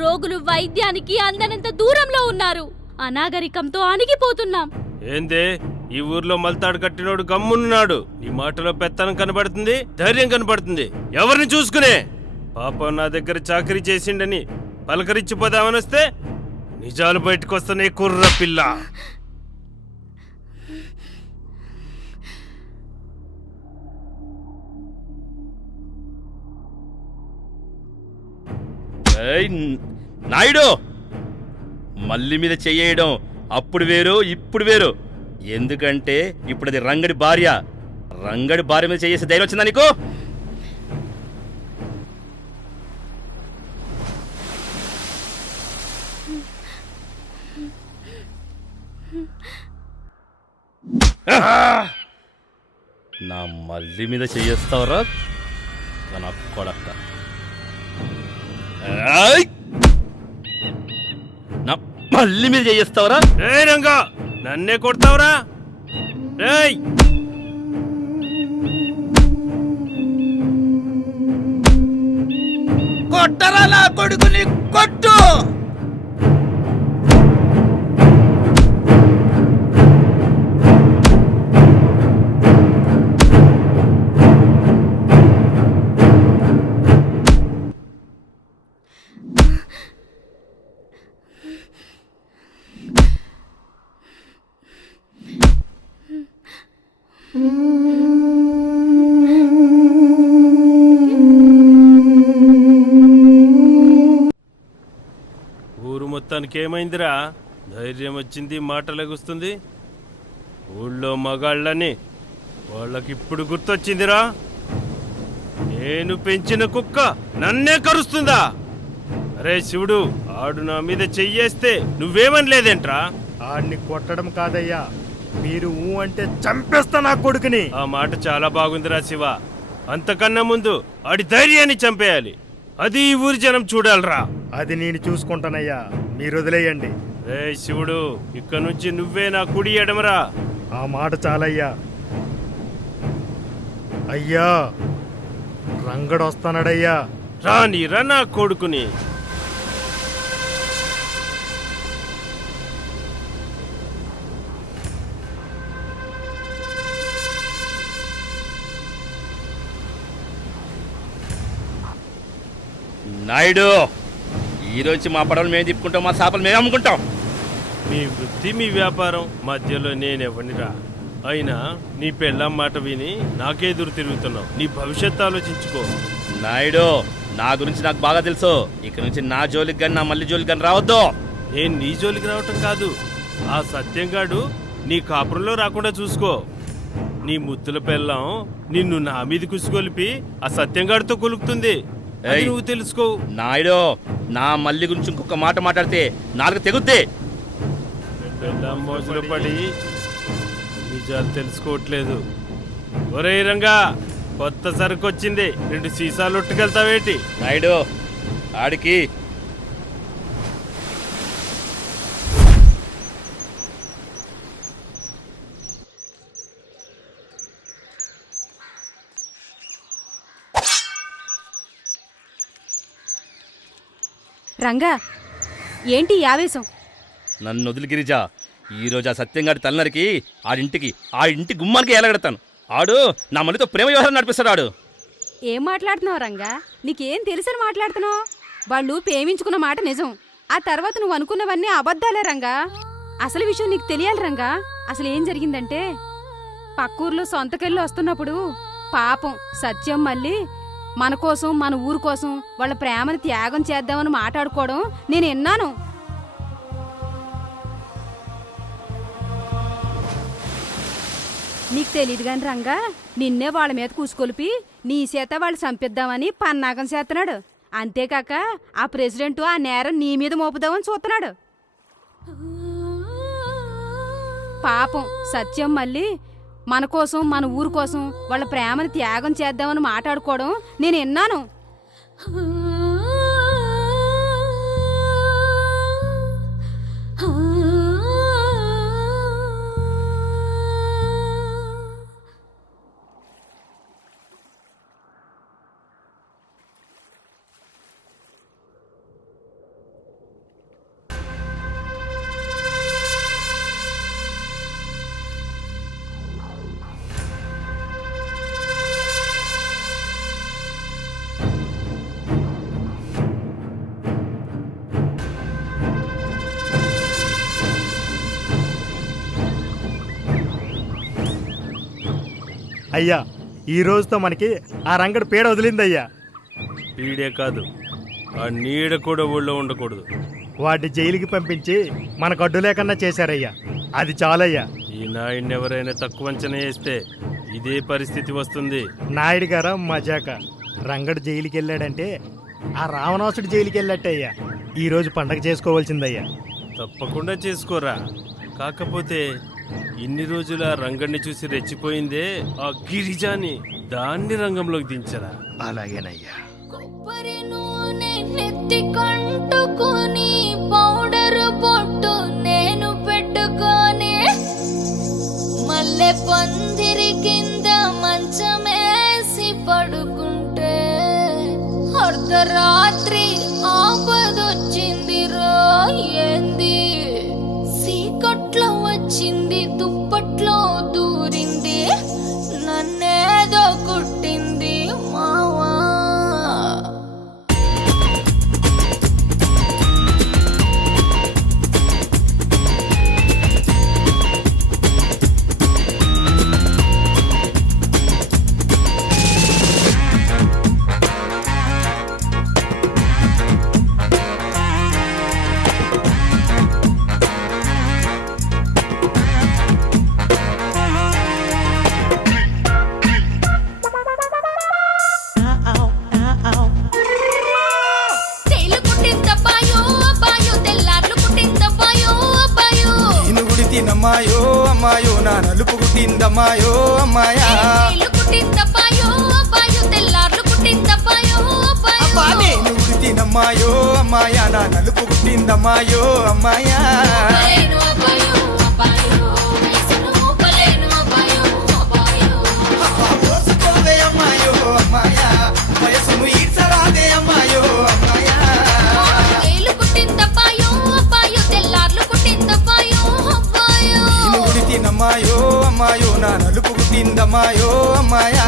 రోగులు వైద్యానికి అందనంత దూరంలో ఉన్నారు. అనాగరికంతో అణిగిపోతున్నాం. ఏందే ఈ ఊర్లో మల్తాడు కట్టినోడు గమ్మున్నాడు. నీ మాటలో పెత్తనం కనబడుతుంది, ధైర్యం కనబడుతుంది. ఎవరిని చూసుకునే? పాపం నా దగ్గర చాకరీ చేసిండని పలకరించిపోదామని వస్తే నిజాలు బయటకొస్తున్నాయి కుర్ర పిల్ల. నాయుడు, మల్లి మీద చెయ్యడం అప్పుడు వేరు ఇప్పుడు వేరు. ఎందుకంటే ఇప్పుడు అది రంగడి భార్య. రంగడి భార్య మీద చేసే ధైర్యం వచ్చిందా నీకు? నా మల్లి మీద చేస్తావరా నా కొడక? నా మల్లి మీద చేస్తావరా? ఏ రంగా, నన్నే కొడతావురా? రేయ్, కొట్టరా నా కొడుకుని, కొట్టు. ఊరు మొత్తానికి ఏమైందిరా? ధైర్యం వచ్చింది, మాట లెగుస్తుంది. ఊళ్ళో మగాళ్ళని వాళ్ళకిప్పుడు గుర్తొచ్చిందిరా. నేను పెంచిన కుక్క నన్నే కరుస్తుందా? అరే శివుడు, ఆడు నా మీద చెయ్యేస్తే నువ్వేమని లేదేంట్రా? ఆడిని కొట్టడం కాదయ్యా, మీరు ఊ అంటే చంపేస్తా నా కొడుకుని. ఆ మాట చాలా బాగుందిరా శివ. అంతకన్నా ముందు ఆడి ధైర్యాన్ని చంపేయాలి. అది ఈ ఊరి జనం చూడాలరా. అది నేను చూసుకుంటానయ్యా, మీరు వదిలేయండి. రే శివుడు, ఇక్కడ నుంచి నువ్వే నా కుడి ఎడమరా. ఆ మాట చాలయ్యా. అయ్యా, రంగడు వస్తానడయ్యా. రాని రా నా కొడుకుని. నాయుడు, ఈరోజు మా పడవలు మేము తిప్పుకుంటాం, మా చేపలు మేము అమ్ముకుంటాం. మీ వృత్తి మీ వ్యాపారం మధ్యలో నేనెవనిరా? అయినా నీ పెళ్ళాం మాట విని నాకే ఎదురు తిరుగుతున్నావు. నీ భవిష్యత్తు ఆలోచించుకో. నాయుడు, నా గురించి నాకు బాగా తెలుసు. ఇక నుంచి నా జోలికి కానీ నా మళ్ళీ జోలికి కానీ రావద్దు. నేను నీ జోలికి రావటం కాదు, ఆ సత్యంగాడు నీ కాపురంలో రాకుండా చూసుకో. నీ ముద్దుల పెళ్ళాం నిన్ను నా మీద కుసుకొలిపి ఆ సత్యంగాడితో కొలుకుతుంది. అది నువ్వు తెలుసుకో. నాయుడు, నా మల్లి గురించి ఇంకొక మాట మాట్లాడితే నాలుగు తెగుద్ది. పెళ్ళాం మోజులు పడి నిజాలు తెలుసుకోవట్లేదు. ఒరే రంగా, కొత్త సరుకు వచ్చింది, 2 సీసాలు ఉట్టుకెళ్తావేటి? నాయుడు ఆడికి రంగా ఏంటి ఈ ఆవేశం? నన్ను వదిలి గిరిజా. ఈరోజు ఆ సత్యంగాడి తలనరికి ఆ ఇంటి గుమ్మానికి ఏలగడతాను. ఆడు నా మళ్ళీతో ప్రేమ వ్యవహారం నడిపిస్తాడు. ఆడు ఏం మాట్లాడుతున్నావు రంగా? నీకేం తెలుసని మాట్లాడుతున్నావు? వాళ్ళు ప్రేమించుకున్న మాట నిజం, ఆ తర్వాత నువ్వు అనుకున్నవన్నీ అబద్ధాలే రంగా. అసలు విషయం నీకు తెలియాలి రంగా. అసలు ఏం జరిగిందంటే, పక్కూర్లో సొంతకెళ్ళి వస్తున్నప్పుడు పాపం సత్యం మళ్ళీ మన కోసం, మన ఊరు కోసం వాళ్ళ ప్రేమను త్యాగం చేద్దామని మాట్లాడుకోవడం నేను విన్నాను. నీకు తెలియదు కాని రంగా, నిన్నే వాళ్ళ మీద కూసుకొలిపి నీ చేత వాళ్ళు చంపిద్దామని పన్నాగం చేస్తున్నాడు. అంతేకాక ఆ ప్రెసిడెంట్ ఆ నేరం నీ మీద మోపుదామని చూస్తున్నాడు. పాపం సత్యం మళ్ళీ మన కోసం, మన ఊరు కోసం వాళ్ళ ప్రేమను త్యాగం చేద్దామని మాట్లాడుకోవడం నేను విన్నాను. అయ్యా, ఈ రోజుతో మనకి ఆ రంగడి పీడ వదిలిందయ్యా. పీడే కాదు, ఆ నీడ కూడా ఊళ్ళో ఉండకూడదు. వాడిని జైలుకి పంపించి మనకు అడ్డు లేకన్నా చేశారయ్యా. అది చాలయ్యా. ఈ నాయుడిని ఎవరైనా తక్కువ అంచనా వేస్తే ఇదే పరిస్థితి వస్తుంది. నాయుడు గారా మజాక. రంగడు జైలుకి వెళ్ళాడంటే ఆ రావణాసుడు జైలుకి వెళ్ళట్టయ్యా. ఈరోజు పండగ చేసుకోవాల్సిందయ్యా. తప్పకుండా చేసుకోరా. కాకపోతే ఇన్ని రోజుల రంగడిని చూసి రెచ్చిపోయిందే ఆ గిరిజాని, దాన్ని రంగంలోకి దించరా. అలాగేనయ్యా. కొబ్బరి నూనె నెత్తి కంటుకొని పౌడర్ పొట్టు నేను పెట్టుకొని మల్లె పందిరి కింద మంచమేసి పడుకుంటే అర్ధరాత్రి ఆపదొచ్చింది రో. ఏంది సీకట్లో వచ్చింది, దుప్పట్లో దూరింది, నన్నేదో కుట్టింది మావా. అమ్మాయో అమ్మాయో నా నలుపు కుట్టిందమ్మాయో అమ్మాయా. నేను ఉడితినమ్మాయో అమ్మాయా, నా నలుపు కుట్టిందమ్మాయో అమ్మాయా. అమ్మాయో అమ్మాయా, వయసును ఈడ్చరాదే అమ్మాయో అమ్మాయా. అమ్మాయో అమ్మాయో నా నలుపు కుట్టిందమ్మాయో అమ్మాయా.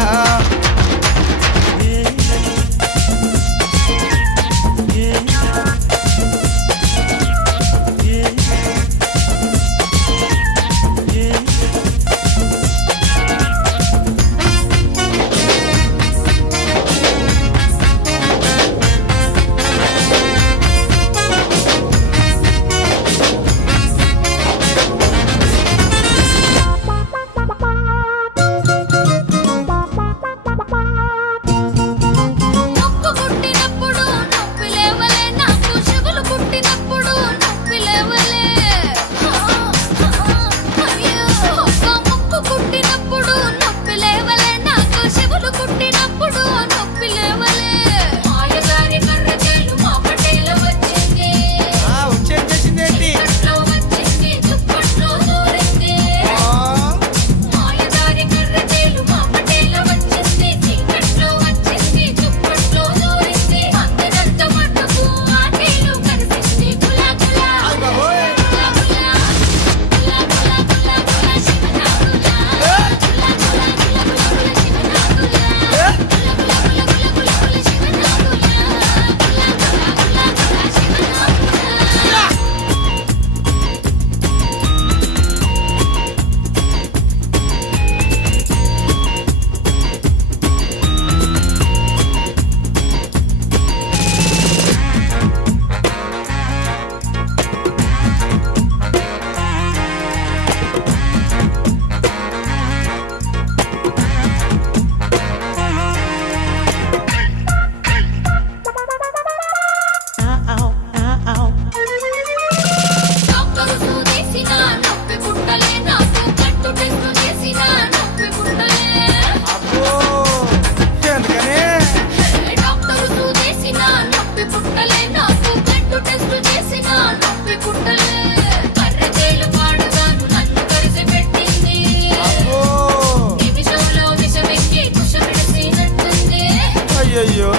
అయ్యయ్యో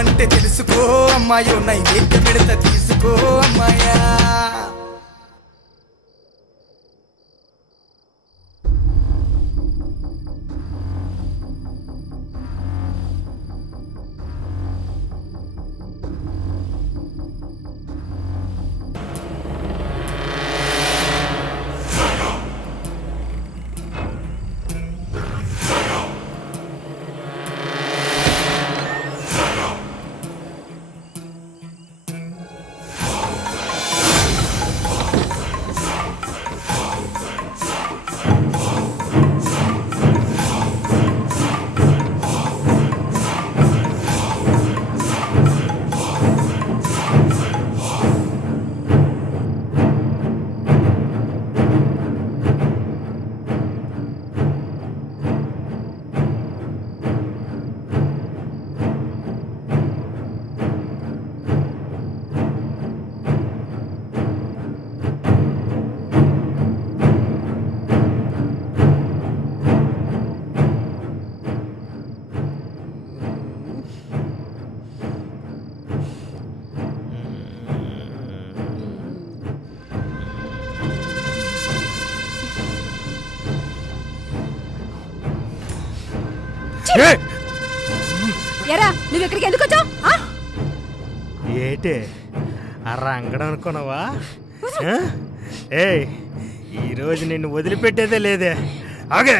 అంటే తెలుసుకో అమ్మాయో నైవేద్యం పెడత తీసుకో అమ్మాయా ఎరా నువ్వు ఇక్కడికి ఎందుకు వచ్చావు? ఏటే ఆ రంగడం అనుకున్నావా? ఏయ్ ఈరోజు నిన్ను వదిలిపెట్టేదే లేదే. ఆగే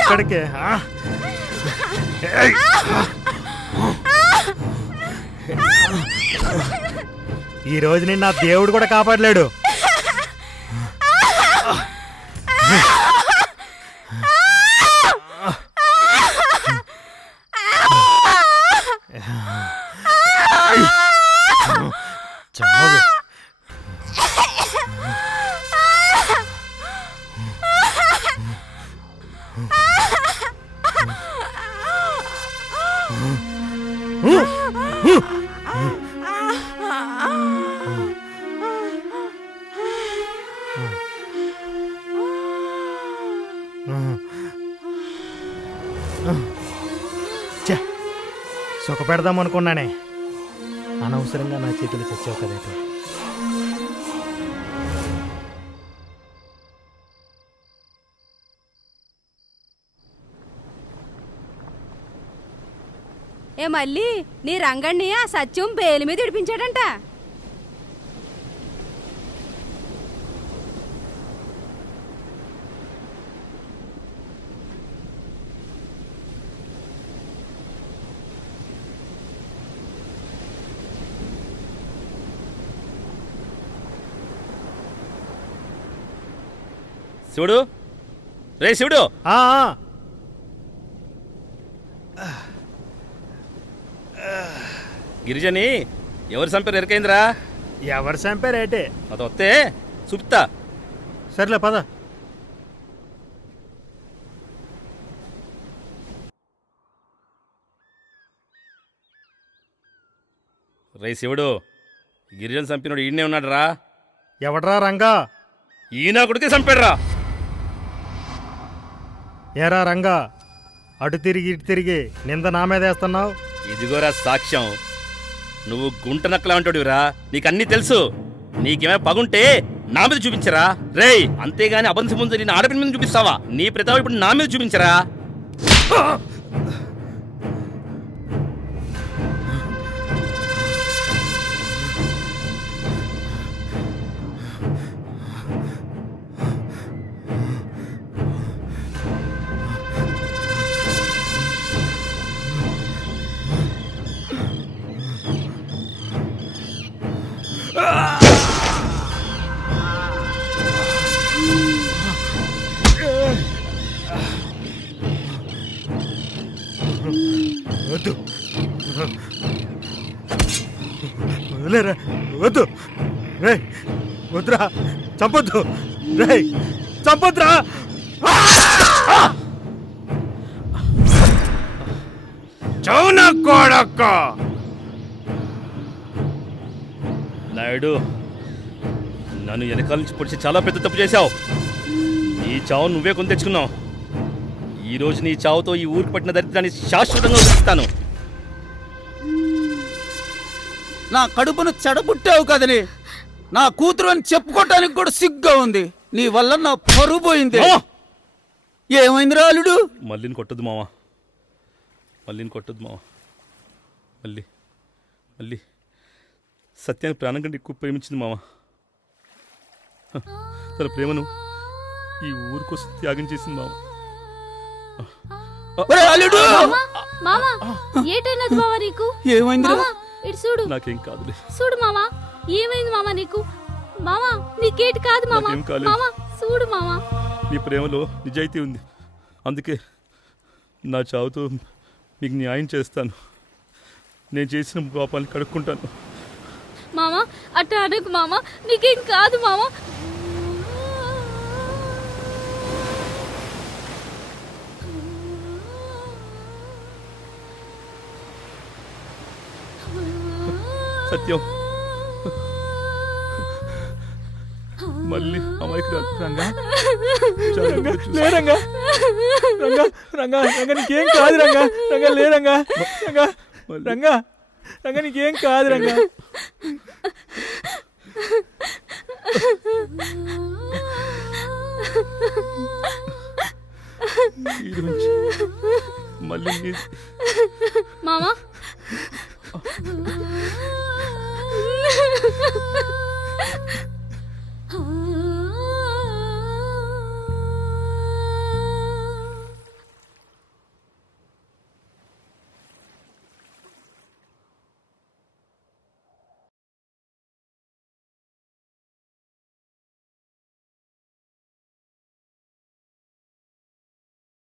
ఎక్కడికి? ఈరోజు నిన్ను ఆ దేవుడు కూడా కాపాడలేడు. చావే సుఖ పెడదాం అనుకున్నానే, అనవసరంగా నా చేతులు చచ్చావు కదేట. ఏ మళ్ళీ నీ రంగణ్ణి ఆ సత్యం బేలు మీద ఇడిపించాడంట. శివుడు, రే శివుడు, గిరిజని ఎవరు చంపారు ఎరకైందిరా? ఎవరు చంపారేటే? అది వస్తే చూపుతా. సర్లే పద. రే శివుడు, గిరిజన చంపినోడు ఈయనే ఉన్నాడు రా. ఎవడ్రా రంగా? ఈయన కొడుకే చంపాడురా. ఏరా రంగా, అటు తిరిగి ఇటు తిరిగి నింద నా మీద వేస్తున్నావు? ఇదిగోరా సాక్ష్యం. నువ్వు గుంట నక్కలా అంటాడురా, నీకన్నీ తెలుసు. నీకేమైనా పగుంటే నా మీద చూపించరా రేయ్, అంతేగాని అబంధం ముందు నేను ఆడపిల్ల మీద చూపిస్తావా? నీ ప్రతాపం ఇప్పుడు నా మీద చూపించరా. వద్దు వదిలేరా వద్దు రే వద్దురా చంపొద్దు రే చంపొద్దురా చౌన కొడక్క నాయుడు నన్ను వెనకాల నుంచి పొడిచి చాలా పెద్ద తప్పు చేశావు. నీ చావు నువ్వే కొని తెచ్చుకున్నావు. ఈ రోజు నీ చావుతో ఈ ఊరికి పట్టిన దరిద్రాన్ని శాశ్వతంగా వదిలిస్తాను. నా కడుపును చెడబుట్టావు కదని నా కూతురు అని చెప్పుకోవటానికి కూడా సిగ్గా ఉంది. నీ వల్ల నా పరువు పోయింది. ఏమైంది రాలుడు? మళ్ళీని కొట్టద్దు మావా, మళ్ళీని కొట్టద్దు మావా. మళ్ళీ సత్యాన్ని ప్రాణం కంటే ఎక్కువ ప్రేమించింది మావా. తన ప్రేమను ఈ ఊరి కోసం త్యాగం చేసింది మావా. మామా ఏటైనది మావా నీకు? ఏమైంది? ఇటు చూడు. నాకేం కాదులే. చూడు మామా ఏమైంది మామా నీకు? మామా నీకేటి కాదు మామా. నాకేం కాలేదు. మామా చూడు మామా. నీ ప్రేమలో నిజాయితీ ఉంది. అందుకే నా చావుతో మీకు న్యాయం చేస్తాను. నేను చేసిన పాపాన్ని కడుక్కుంటాను. మామా అట్ట అనకు మామా, నీకేం కాదు మామా. సత్యం మళ్ళీ అమాయకురాలు. రంగా లే రంగా రంగా రంగా రంగా నీకేం కాదు రంగా రంగా లే రంగా రంగా రంగా రంగా నీకేం కాదు రంగా. ఈ రోజు మళ్ళీ మామా